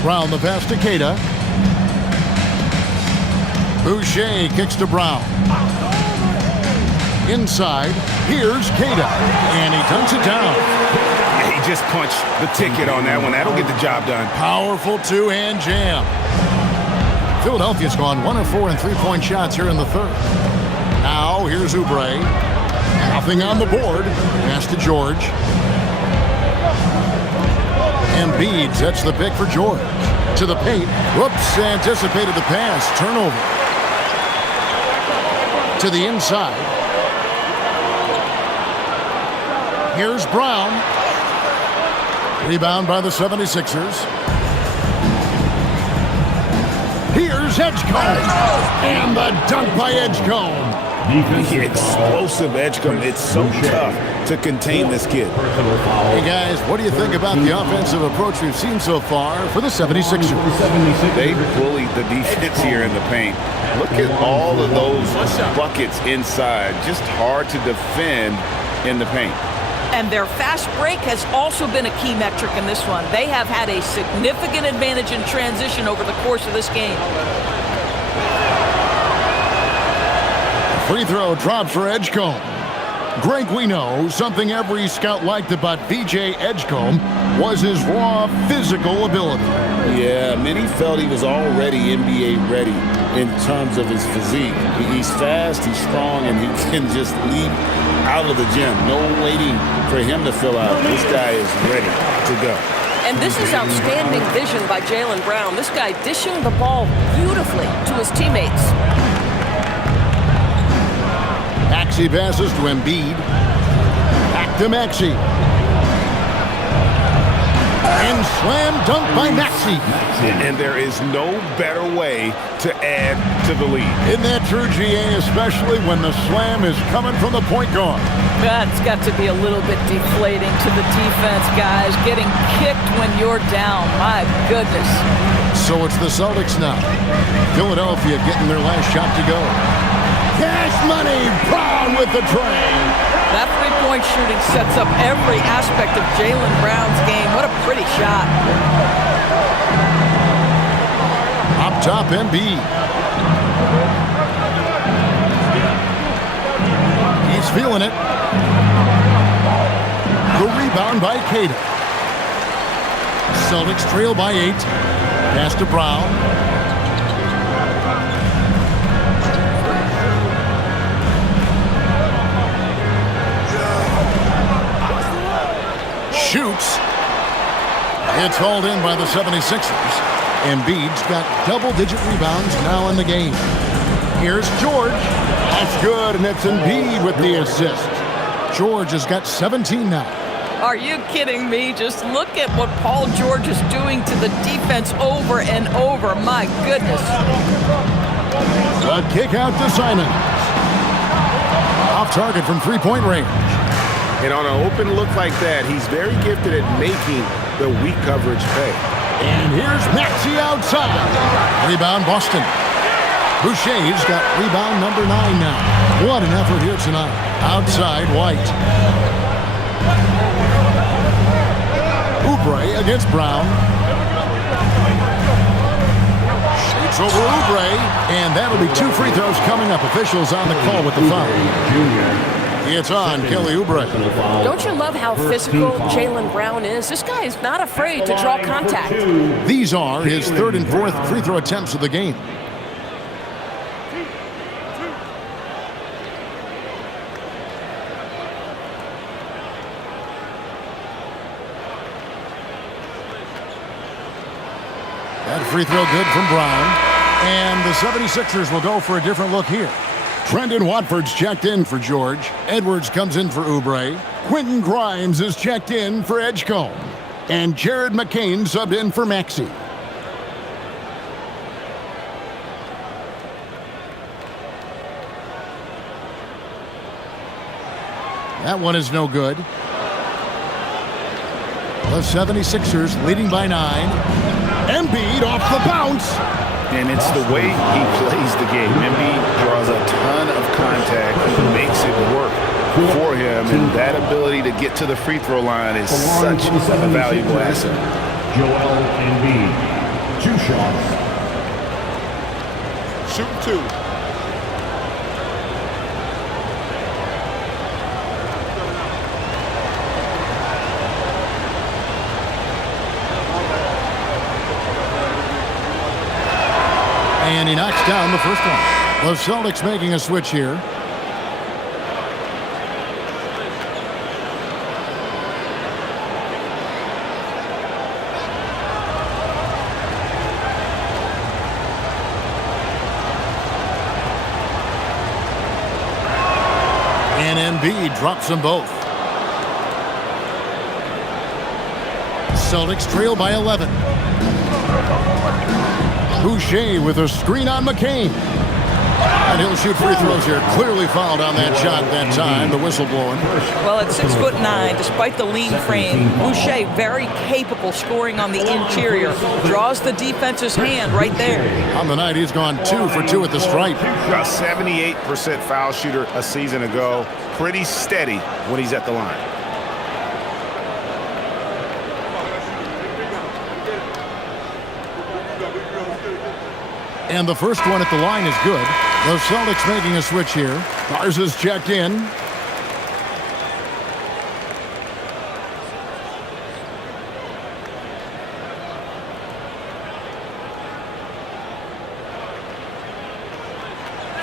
Brown the pass to Keita. Boucher kicks to Brown. Inside, here's Keita, and he dunks it down. Yeah, he just punched the ticket on that one. That'll get the job done. Powerful two-hand jam. Philadelphia's gone 1 of 4 in three-point shots here in the third. Now, here's Oubre. Nothing on the board. Pass to George. Embiid sets the pick for George. To the paint. Whoops, anticipated the pass. Turnover. To the inside. Here's Brown. Rebound by the 76ers. Here's Edgecombe. And the dunk by Edgecombe. The explosive Edgecombe. It's so tough to contain this kid. Hey, guys, what do you think about the offensive approach we've seen so far for the 76ers? They bullied the defense here in the paint. Look at all of those buckets inside. Just hard to defend in the paint. And their fast break has also been a key metric in this one. They have had a significant advantage in transition over the course of this game. Free throw drops for Edgecombe. Greg, we know something every scout liked about VJ Edgecombe was his raw physical ability. Yeah, many felt he was already NBA ready in terms of his physique. He's fast, he's strong, and he can just leap out of the gym. No waiting for him to fill out. This guy is ready to go. And this is outstanding vision by Jaylen Brown. This guy dishing the ball beautifully to his teammates. Maxey passes to Embiid. Back to Maxey. And slam dunk by Maxey. And there is no better way to add to the lead. Isn't that true, GA, especially when the slam is coming from the point guard? That's got to be a little bit deflating to the defense, guys. Getting kicked when you're down. My goodness. So it's the Celtics now. Philadelphia getting their last shot to go. Cash money, Brown with the train. That three-point shooting sets up every aspect of Jaylen Brown's game. What a pretty shot. Up top, Embiid. He's feeling it. The rebound by Keita. Celtics trail by 8. Pass to Brown. Shoots. It's hauled in by the 76ers. Embiid's got double-digit rebounds now in the game. Here's George. That's good, and it's Embiid with the assist. George has got 17 now. Are you kidding me? Just look at what Paul George is doing to the defense over and over. My goodness. A kick out to Simons. Off target from three-point range. And on an open look like that, he's very gifted at making the weak coverage pay. And here's Maxey outside. Rebound Boston. Boucher's got rebound number 9 now. What an effort here tonight. Outside White. Oubre against Brown. Shoots over Oubre. And that'll be 2 free throws coming up. Officials on the call with the foul. It's on Kelly Oubre. Don't you love how physical Jaylen Brown is? This guy is not afraid to draw contact. These are his 3rd and 4th free throw attempts of the game. That free throw good from Brown. And the 76ers will go for a different look here. Trendon Watford's checked in for George. Edwards comes in for Oubre. Quentin Grimes is checked in for Edgecombe. And Jared McCain subbed in for Maxey. That one is no good. The 76ers leading by 9. Embiid off the bounce. And it's the way he plays the game. Embiid draws a ton of contact and makes it work for him. And that ability to get to the free throw line is such a valuable asset. Joel Embiid, 2 shots. Shoot 2. And he knocks down the first one. The Celtics making a switch here. And Embiid drops them both. Celtics trail by 11. Boucher with a screen on McCain. And he'll shoot free throws here. Clearly fouled on that shot that time. The whistle blowing. Well, at 6'9", despite the lean frame, Boucher very capable scoring on the interior. Draws the defense's hand right there. On the night, he's gone 2 for 2 at the stripe. A 78% foul shooter a season ago. Pretty steady when he's at the line. And the first one at the line is good. The Celtics making a switch here. Mars is checked in.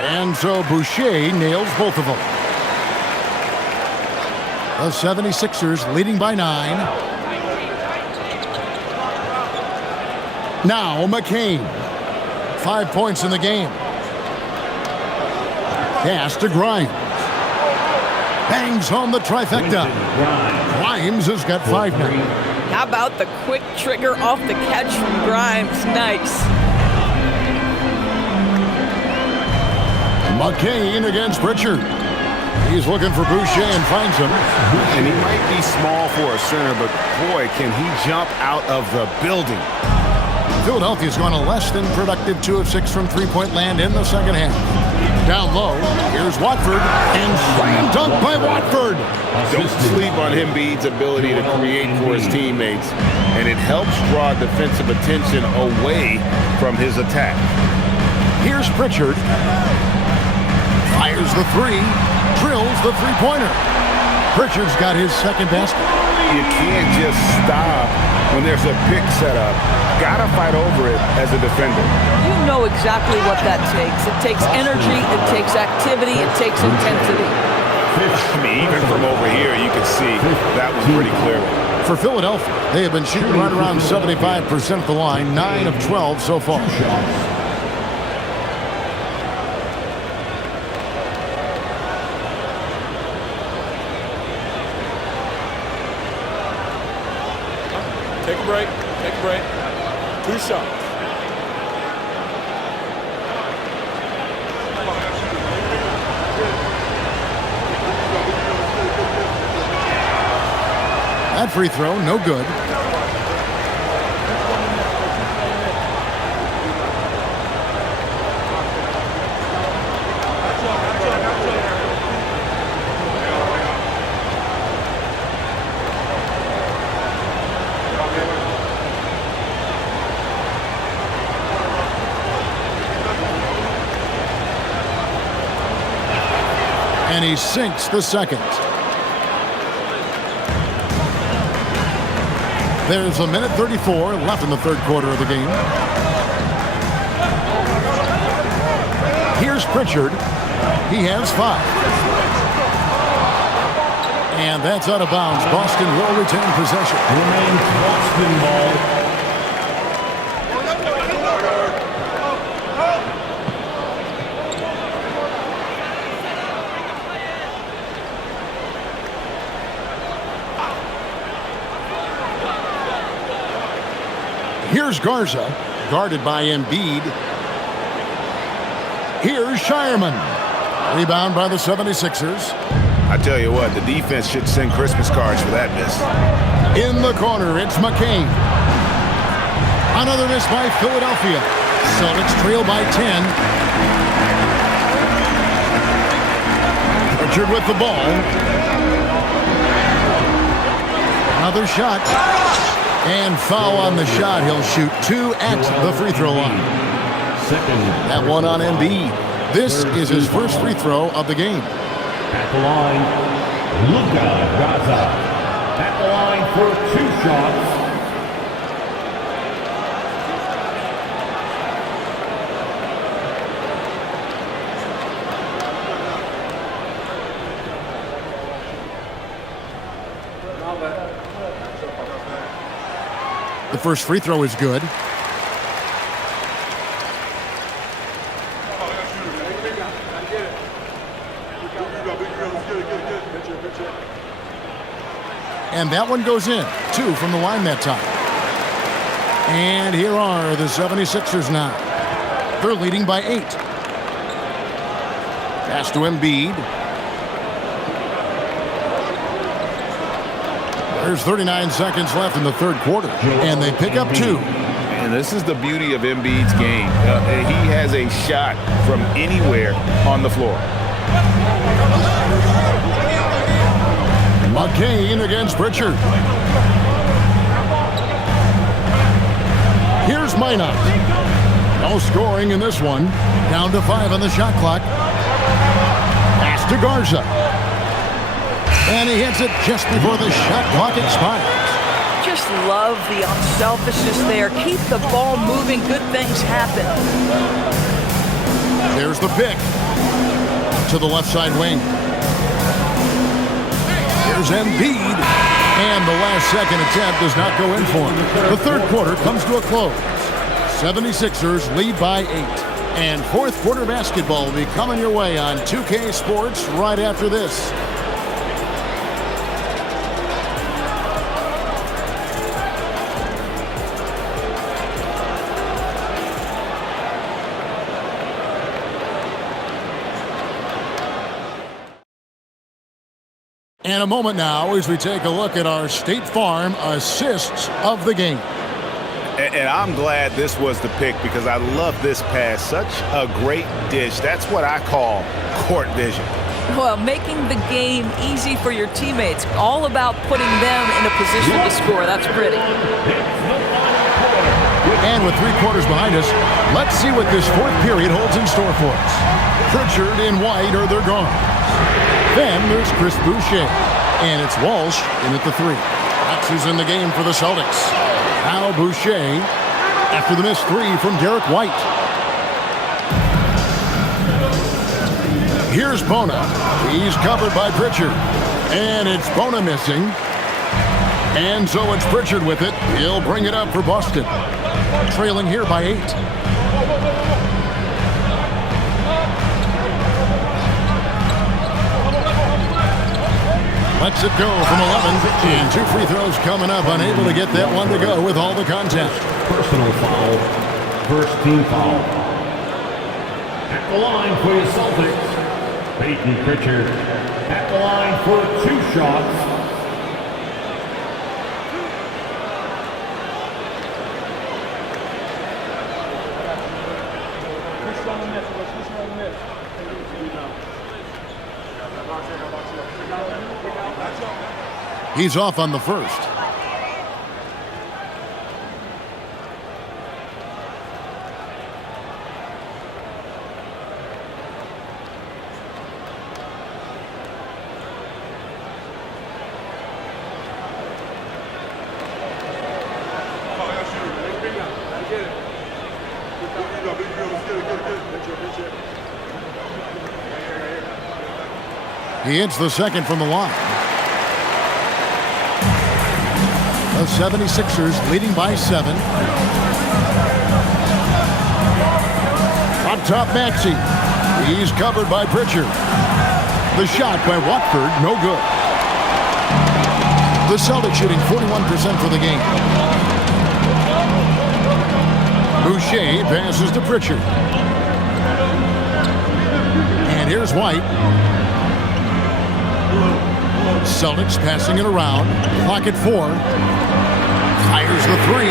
And so Boucher nails both of them. The 76ers leading by 9. Now McCain. 5 points in the game. Pass to Grimes. Bangs home the trifecta. Grimes has got 5 now. How about the quick trigger off the catch from Grimes? Nice. McCain against Pritchard. He's looking for Boucher and finds him. And he might be small for a center, but boy, can he jump out of the building. Philadelphia's gone a less than productive 2 of 6 from three-point land in the second half. Down low, here's Watford, and slam dunk by Watford. Don't sleep on Embiid's ability to create for his teammates, and it helps draw defensive attention away from his attack. Here's Pritchard. Fires the 3, drills the three-pointer. Pritchard's got his second basket. You can't just stop when there's a pick set up. Gotta fight over it as a defender. You know exactly what that takes. It takes energy, it takes activity, it takes intensity. I mean, even from over here, you can see that was pretty clear. For Philadelphia, they have been shooting right around 75% of the line, 9 of 12 so far. break. Take a break. 2 shots. That free throw, no good. And he sinks the second. There's a minute 34 left in the third quarter of the game. Here's Pritchard. He has 5. And that's out of bounds. Boston will retain possession. Remains Boston ball. Here's Garza, guarded by Embiid. Here's Shireman. Rebound by the 76ers. I tell you what, the defense should send Christmas cards for that miss. In the corner, it's McCain. Another miss by Philadelphia. Celtics trail by 10. Pritchard with the ball. Another shot. And foul on the shot. He'll shoot 2 at the free throw line. That one on Embiid. This is his first free throw of the game. At the line, Luka Garza. At the line for 2 shots. The first free throw is good. And that one goes in. 2 from the line that time. And here are the 76ers now. They're leading by 8. Pass to Embiid. There's 39 seconds left in the third quarter, and they pick up 2. And this is the beauty of Embiid's game. He has a shot from anywhere on the floor. McCain against Pritchard. Here's Minot. No scoring in this one. Down to 5 on the shot clock. Pass to Garza. And he hits it just before the shot clock expires. Just love the unselfishness there. Keep the ball moving. Good things happen. There's the pick to the left side wing. Here's Embiid. And the last second attempt does not go in for him. The third quarter comes to a close. 76ers lead by 8. And fourth quarter basketball will be coming your way on 2K Sports right after this. And a moment now as we take a look at our State Farm assists of the game. And I'm glad this was the pick because I love this pass. Such a great dish. That's what I call court vision. Well, making the game easy for your teammates. All about putting them in a position to score. That's pretty. And with 3 quarters behind us, let's see what this fourth period holds in store for us. Pritchard and White are their guards. Then there's Chris Boucher. And it's Walsh in at the 3. That's who's in the game for the Celtics. Now Boucher after the missed 3 from Derek White. Here's Bona. He's covered by Pritchard. And it's Bona missing. And so it's Pritchard with it. He'll bring it up for Boston. Trailing here by 8. Lets it go from 11. And 2 free throws coming up. Unable to get that one to go with all the contact. Personal foul. First team foul. At the line for the Celtics, Peyton Pritchard. At the line for 2 shots. He's off on the first. He hits the second from the line. The 76ers leading by 7. On top, Maxey. He's covered by Pritchard. The shot by Watford, no good. The Celtics shooting 41% for the game. Boucher passes to Pritchard. And here's White. Celtics passing it around. Clock at 4. Fires the 3.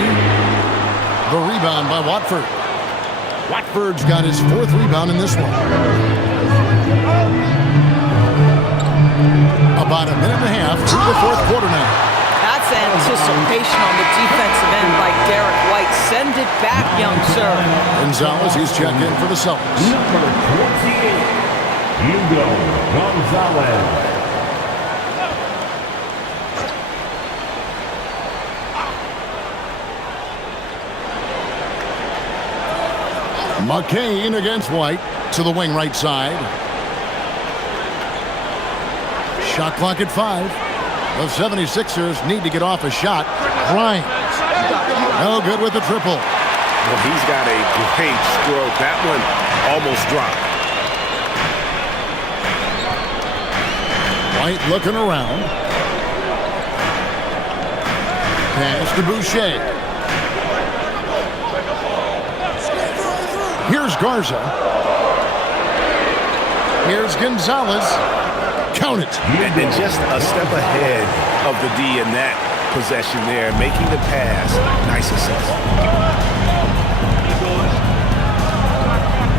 The rebound by Watford. Watford's got his 4th rebound in this one. About a minute and a half through the 4th quarter now. That's anticipation on the defensive end by Derek White. Send it back, young sir. Gonzalez, he's checked in for the Celtics. Number 28, Hugo Gonzalez. McCain against White to the wing right side. Shot clock at 5. The 76ers need to get off a shot. Bryant. No good with the triple. Well, he's got a great stroke. That one almost dropped. White looking around. Pass to Boucher. Here's Garza. Here's Gonzalez. Count it. And just a step ahead of the D in that possession there, making the pass. Nice assist.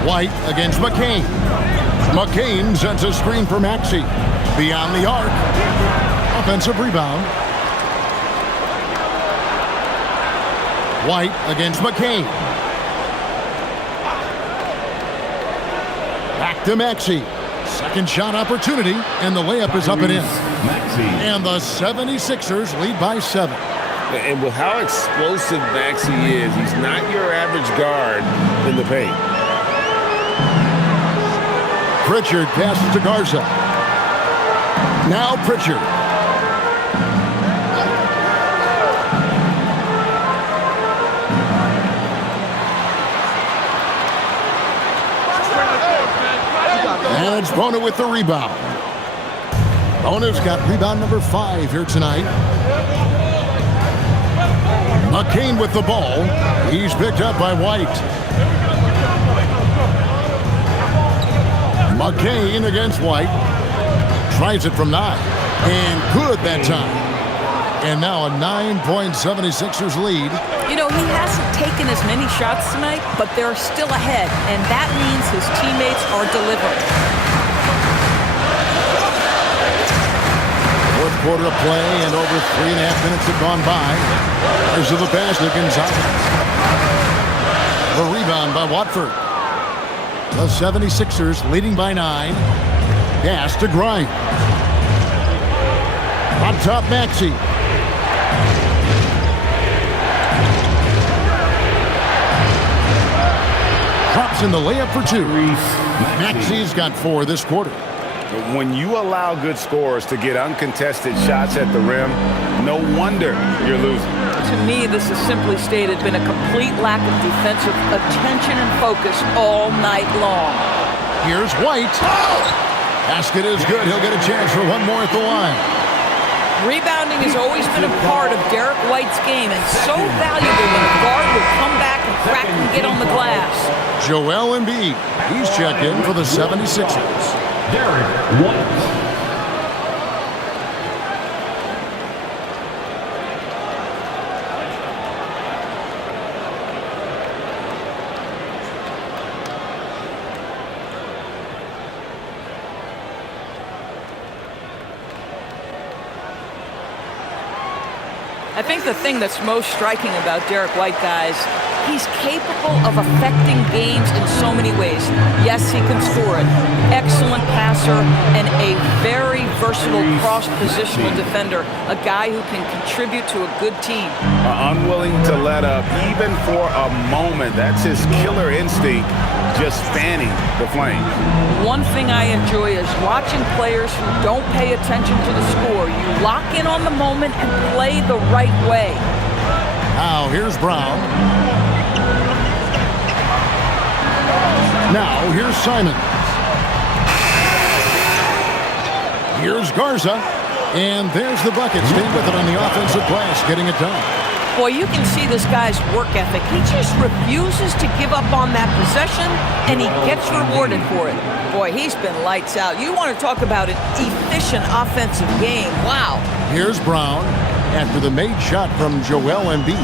White against McCain. McCain sends a screen for Maxey. Beyond the arc. Offensive rebound. White against McCain. Back to Maxey. Second shot opportunity, and the layup is up and in. And the 76ers lead by 7. And with how explosive Maxey is, he's not your average guard in the paint. Pritchard passes to Garza. Now Pritchard. And it's Bona with the rebound. Bona's got rebound number 5 here tonight. McCain with the ball. He's picked up by White. McCain against White. Tries it from 9. And good that time. And now a 9-point 76ers lead. You know, he hasn't taken as many shots tonight, but they're still ahead, and that means his teammates are delivering. 4th quarter of play, and over 3.5 minutes have gone by. There's the pass to Gonzalez. The rebound by Watford. The 76ers leading by 9. Pass to Grimes. On top, Maxey. Drops in the layup for 2. Maxey's got 4 this quarter. When you allow good scorers to get uncontested shots at the rim, no wonder you're losing. To me, this has simply stated been a complete lack of defensive attention and focus all night long. Here's White. Basket is good. He'll get a chance for one more at the line. Rebounding has always been a part of Derek White's game, and so valuable when a guard will come back and crack and get on the glass. Joel Embiid, he's checked in for the 76ers. Derek White. I think the thing that's most striking about Derek White, guys, he's capable of affecting games in so many ways. Yes, he can score it. Excellent passer and a very versatile cross-positional defender. A guy who can contribute to a good team. Unwilling to let up even for a moment. That's his killer instinct, just fanning the flame. One thing I enjoy is watching players who don't pay attention to the score. You lock in on the moment and play the right way. Now here's Brown. Now here's Simon. Here's Garza. And there's the bucket. Staying with it on the offensive glass, getting it done. Boy, you can see this guy's work ethic. He just refuses to give up on that possession, and he gets rewarded for it. Boy, he's been lights out. You want to talk about an efficient offensive game. Wow. Here's Brown after the made shot from Joel Embiid.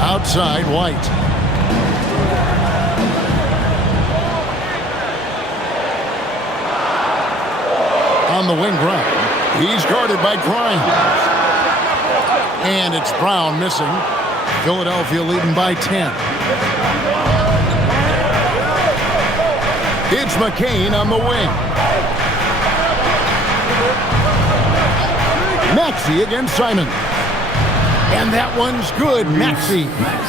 Outside, White. On the wing Brown. He's guarded by Grimes. And it's Brown missing. Philadelphia leading by 10. It's McCain on the wing. Maxey against Simon. And that one's good. Maxey.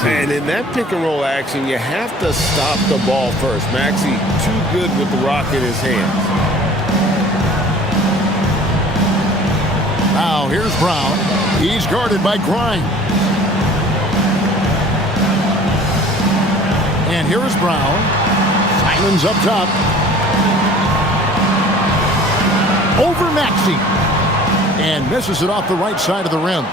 And in that pick and roll action, you have to stop the ball first. Maxey too good with the rock in his hands. Now here's Brown. He's guarded by Grimes. And here's Brown. Simon's up top. Over Maxey. And misses it off the right side of the rim.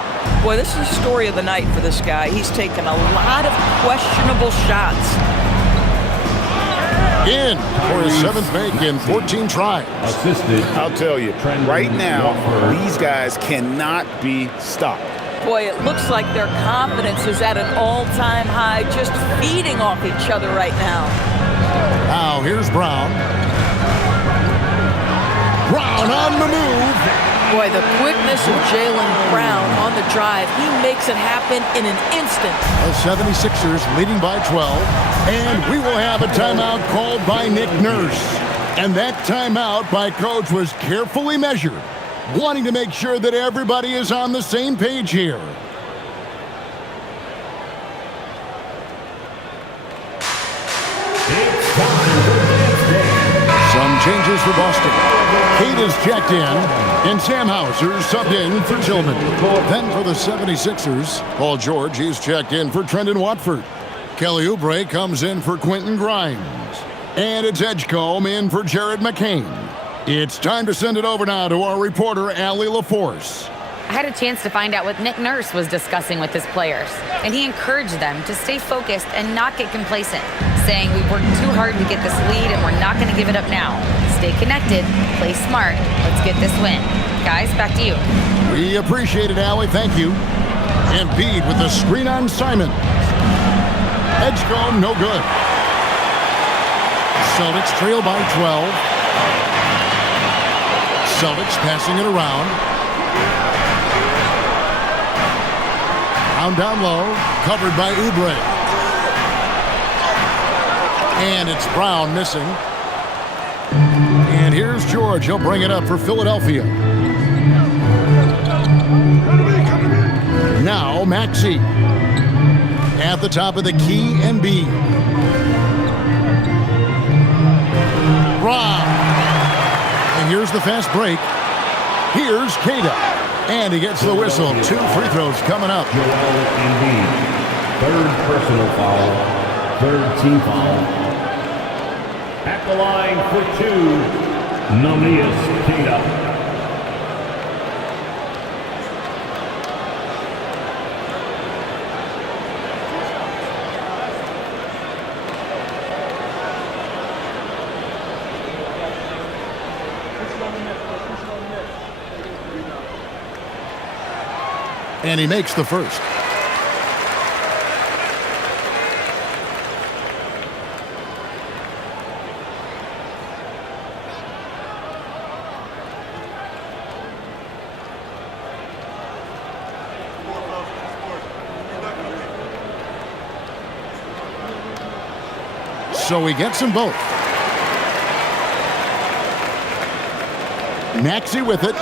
Boy, this is the story of the night for this guy. He's taken a lot of questionable shots. In for his 7th make in 14 tries. Assisted. I'll tell you, right now, these guys cannot be stopped. Boy, it looks like their confidence is at an all-time high, just feeding off each other right now. Now here's Brown. Brown on the move. Boy, the quickness of Jaylen Brown on the drive, he makes it happen in an instant. The 76ers leading by 12. And we will have a timeout called by Nick Nurse. And that timeout by Coach was carefully measured, wanting to make sure that everybody is on the same page here. Some changes for Boston. Kate is checked in, and Sam Hauser subbed in for Tillman. Then for the 76ers, Paul George is checked in for Trendon Watford. Kelly Oubre comes in for Quentin Grimes. And it's Edgecombe in for Jared McCain. It's time to send it over now to our reporter, Allie LaForce. I had a chance to find out what Nick Nurse was discussing with his players, and he encouraged them to stay focused and not get complacent, saying we worked too hard to get this lead and we're not going to give it up now. Stay connected, play smart, let's get this win. Guys, back to you. We appreciate it, Allie. Thank you. Embiid with the screen on Simon. Edgecombe, no good. Celtics trail by 12. Celtics passing it around. Down low, covered by Oubre. And it's Brown missing. And here's George. He'll bring it up for Philadelphia. Now Maxey. At the top of the key, Embiid. Brown. And here's the fast break. Here's Kata. And he gets the whistle. 2 free throws coming up. Joel Embiid. 3rd personal foul. 3rd team foul. At the line for 2, Namias Keita. And he makes the first. So he gets them both. Maxey with it.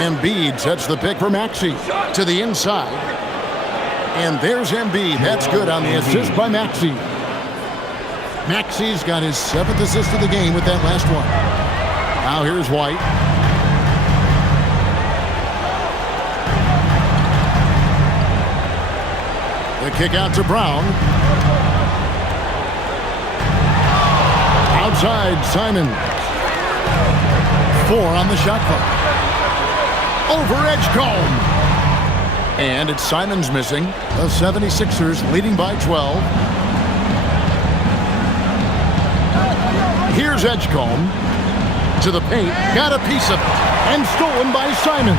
Embiid sets the pick for Maxey to the inside. And there's Embiid. That's good on the assist by Maxey. Maxey's got his 7th assist of the game with that last one. Now here's White. The kick out to Brown. Outside, Simon. 4 on the shot clock. Over Edgecombe. And it's Simons missing. The 76ers leading by 12. Here's Edgecombe to the paint. Got a piece of it. And stolen by Simon.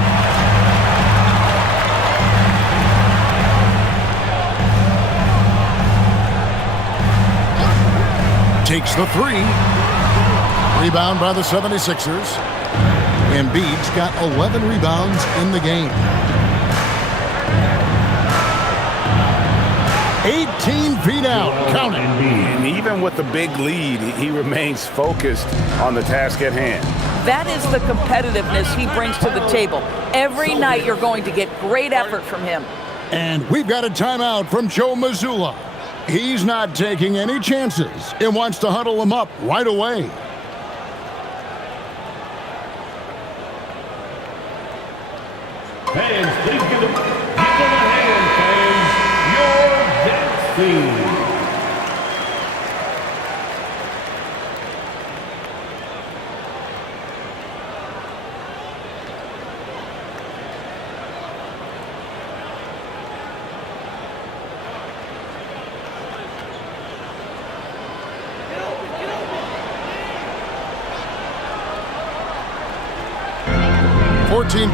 Takes the 3. Rebound by the 76ers. Embiid's got 11 rebounds in the game. 18 feet out. Count it. And even with the big lead, he remains focused on the task at hand. That is the competitiveness he brings to the table. Every night you're going to get great effort from him. And we've got a timeout from Joe Mazzulla. He's not taking any chances. He wants to huddle them up right away. Fans, please give them a hand, fans. You're dancing.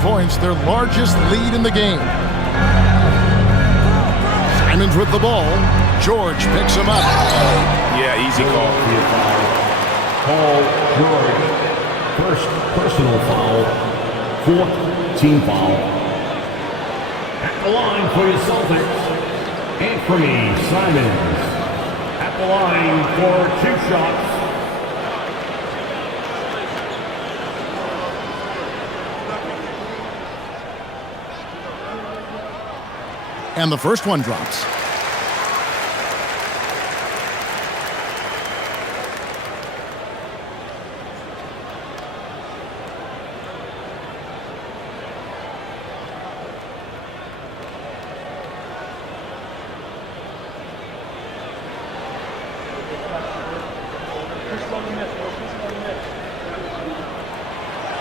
Points, their largest lead in the game. Simons with the ball. George picks him up. Yeah, easy call. Paul George. First personal foul. 4th team foul. At the line for your Celtics, Anthony Simons. At the line for 2 shots. And the first one drops.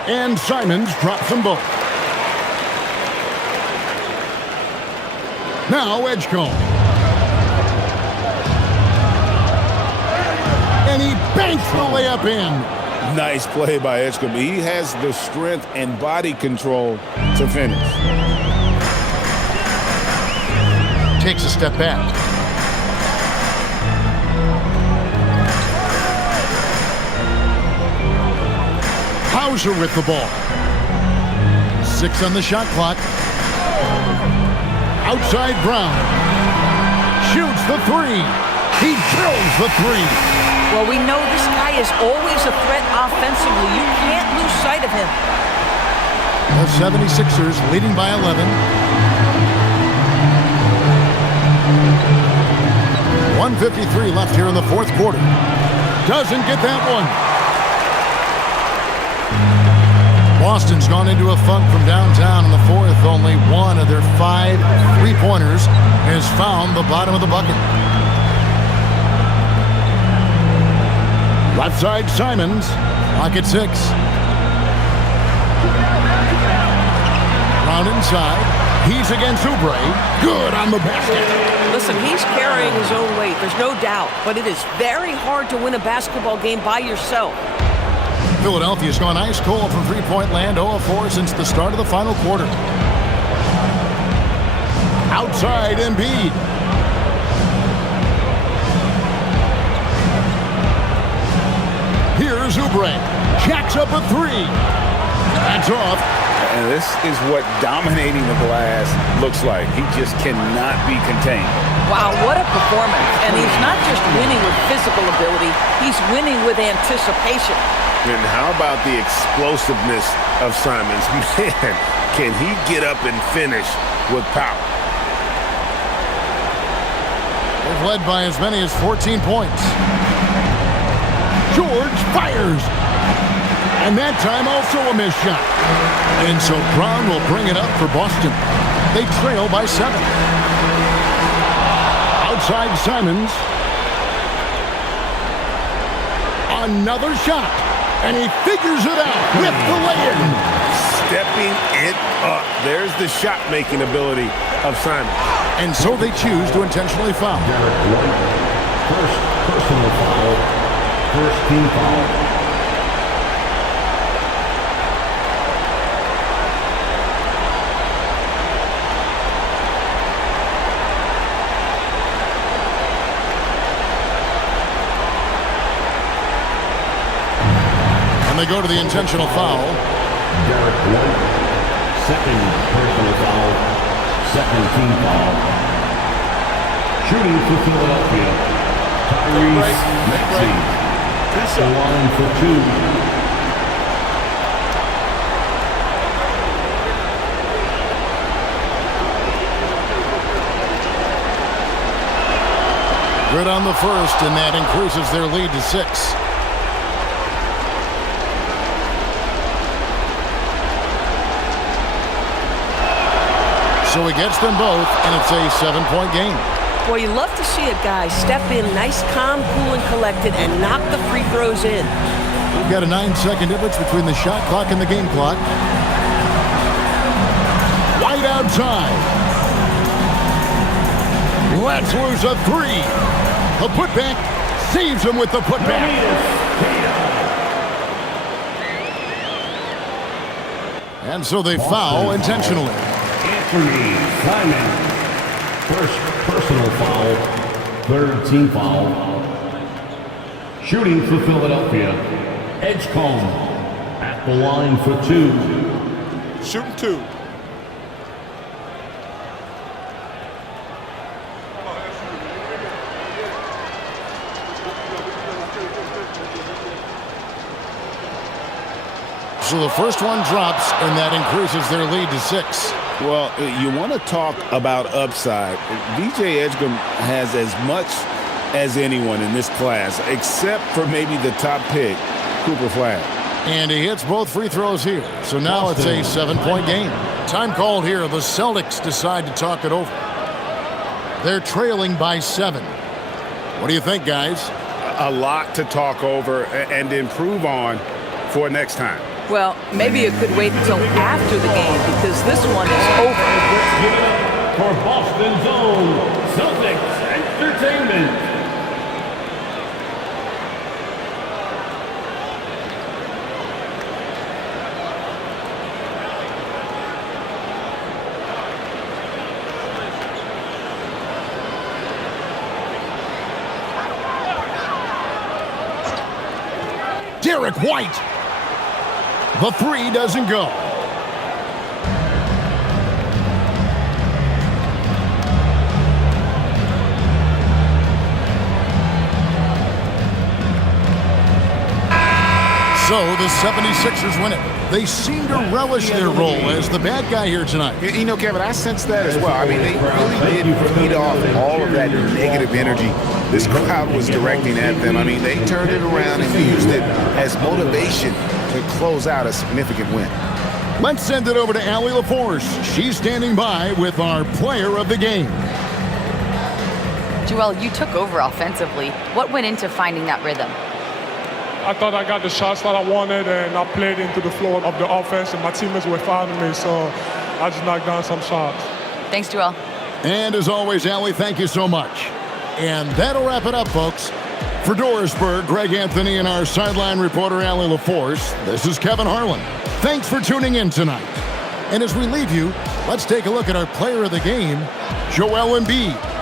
And Simons drops them both. Now Edgecombe. And he banks the layup in. Nice play by Edgecombe. He has the strength and body control to finish. Takes a step back. Hauser with the ball. 6 on the shot clock. Outside Brown. Shoots the 3. He drills the 3. Well, we know this guy is always a threat offensively. You can't lose sight of him. The 76ers leading by 11. 1:53 left here in the 4th quarter. Doesn't get that one. Boston's gone into a funk from downtown in the fourth. Only one of their 5 3-pointers has found the bottom of the bucket. Left side, Simons. Pocket 6. Round inside. He's against Oubre. Good on the basket. Listen, he's carrying his own weight. There's no doubt. But it is very hard to win a basketball game by yourself. Philadelphia's gone ice cold from three-point land, 0 of 4 since the start of the final quarter. Outside, Embiid. Here's Oubre. Jacks up a 3. That's off. And this is what dominating the glass looks like. He just cannot be contained. Wow, what a performance. And he's not just winning with physical ability, he's winning with anticipation. And how about the explosiveness of Simons? Man, can he get up and finish with power? They've led by as many as 14 points. George fires. And that time also a missed shot. And so Brown will bring it up for Boston. They trail by 7. Outside Simons. Another shot. And he figures it out with the lay-in. Stepping it up. There's the shot-making ability of Simons. And so they choose to intentionally foul. First personal foul. First team foul. And they go to the intentional foul. Derek White. Second personal foul. Second team foul. Shooting for Philadelphia. Tyrese Maxey. At the line for 2. Good on the first, and that increases their lead to 6. So he gets them both, and it's a 7-point game. Well, you love to see a guy step in nice, calm, cool, and collected and knock the free throws in. We've got a 9-second difference between the shot clock and the game clock. White outside. Let's lose a 3. A putback saves him with the putback. And so they foul intentionally. Anthony Simon. First personal foul. Third team foul. Shooting for Philadelphia. Edgecombe at the line for 2. Shooting 2. So the first one drops, and that increases their lead to 6. Well, you want to talk about upside. DJ Edgecombe has as much as anyone in this class, except for maybe the top pick, Cooper Flag. And he hits both free throws here. So now it's a 7-point game. Time called here. The Celtics decide to talk it over. They're trailing by 7. What do you think, guys? A lot to talk over and improve on for next time. Well, maybe it could wait until after the game because this one is over. For Boston's own Celtics Entertainment. Derek White. The 3 doesn't go. So the 76ers win it. They seem to relish their role as the bad guy here tonight. You know, Kevin, I sense that as well. I mean, they really did feed off all of that negative energy this crowd was directing at them. I mean, they turned it around and used it as motivation to close out a significant win. Let's send it over to Allie LaForce. She's standing by with our player of the game. Joel, you took over offensively. What went into finding that rhythm? I thought I got the shots that I wanted, and I played into the flow of the offense, and my teammates were fouling me, so I just knocked down some shots. Thanks, Joel. And as always, Allie, thank you so much. And that'll wrap it up, folks. For Dorisburg, Greg Anthony, and our sideline reporter, Allie LaForce, this is Kevin Harlan. Thanks for tuning in tonight. And as we leave you, let's take a look at our player of the game, Joel Embiid.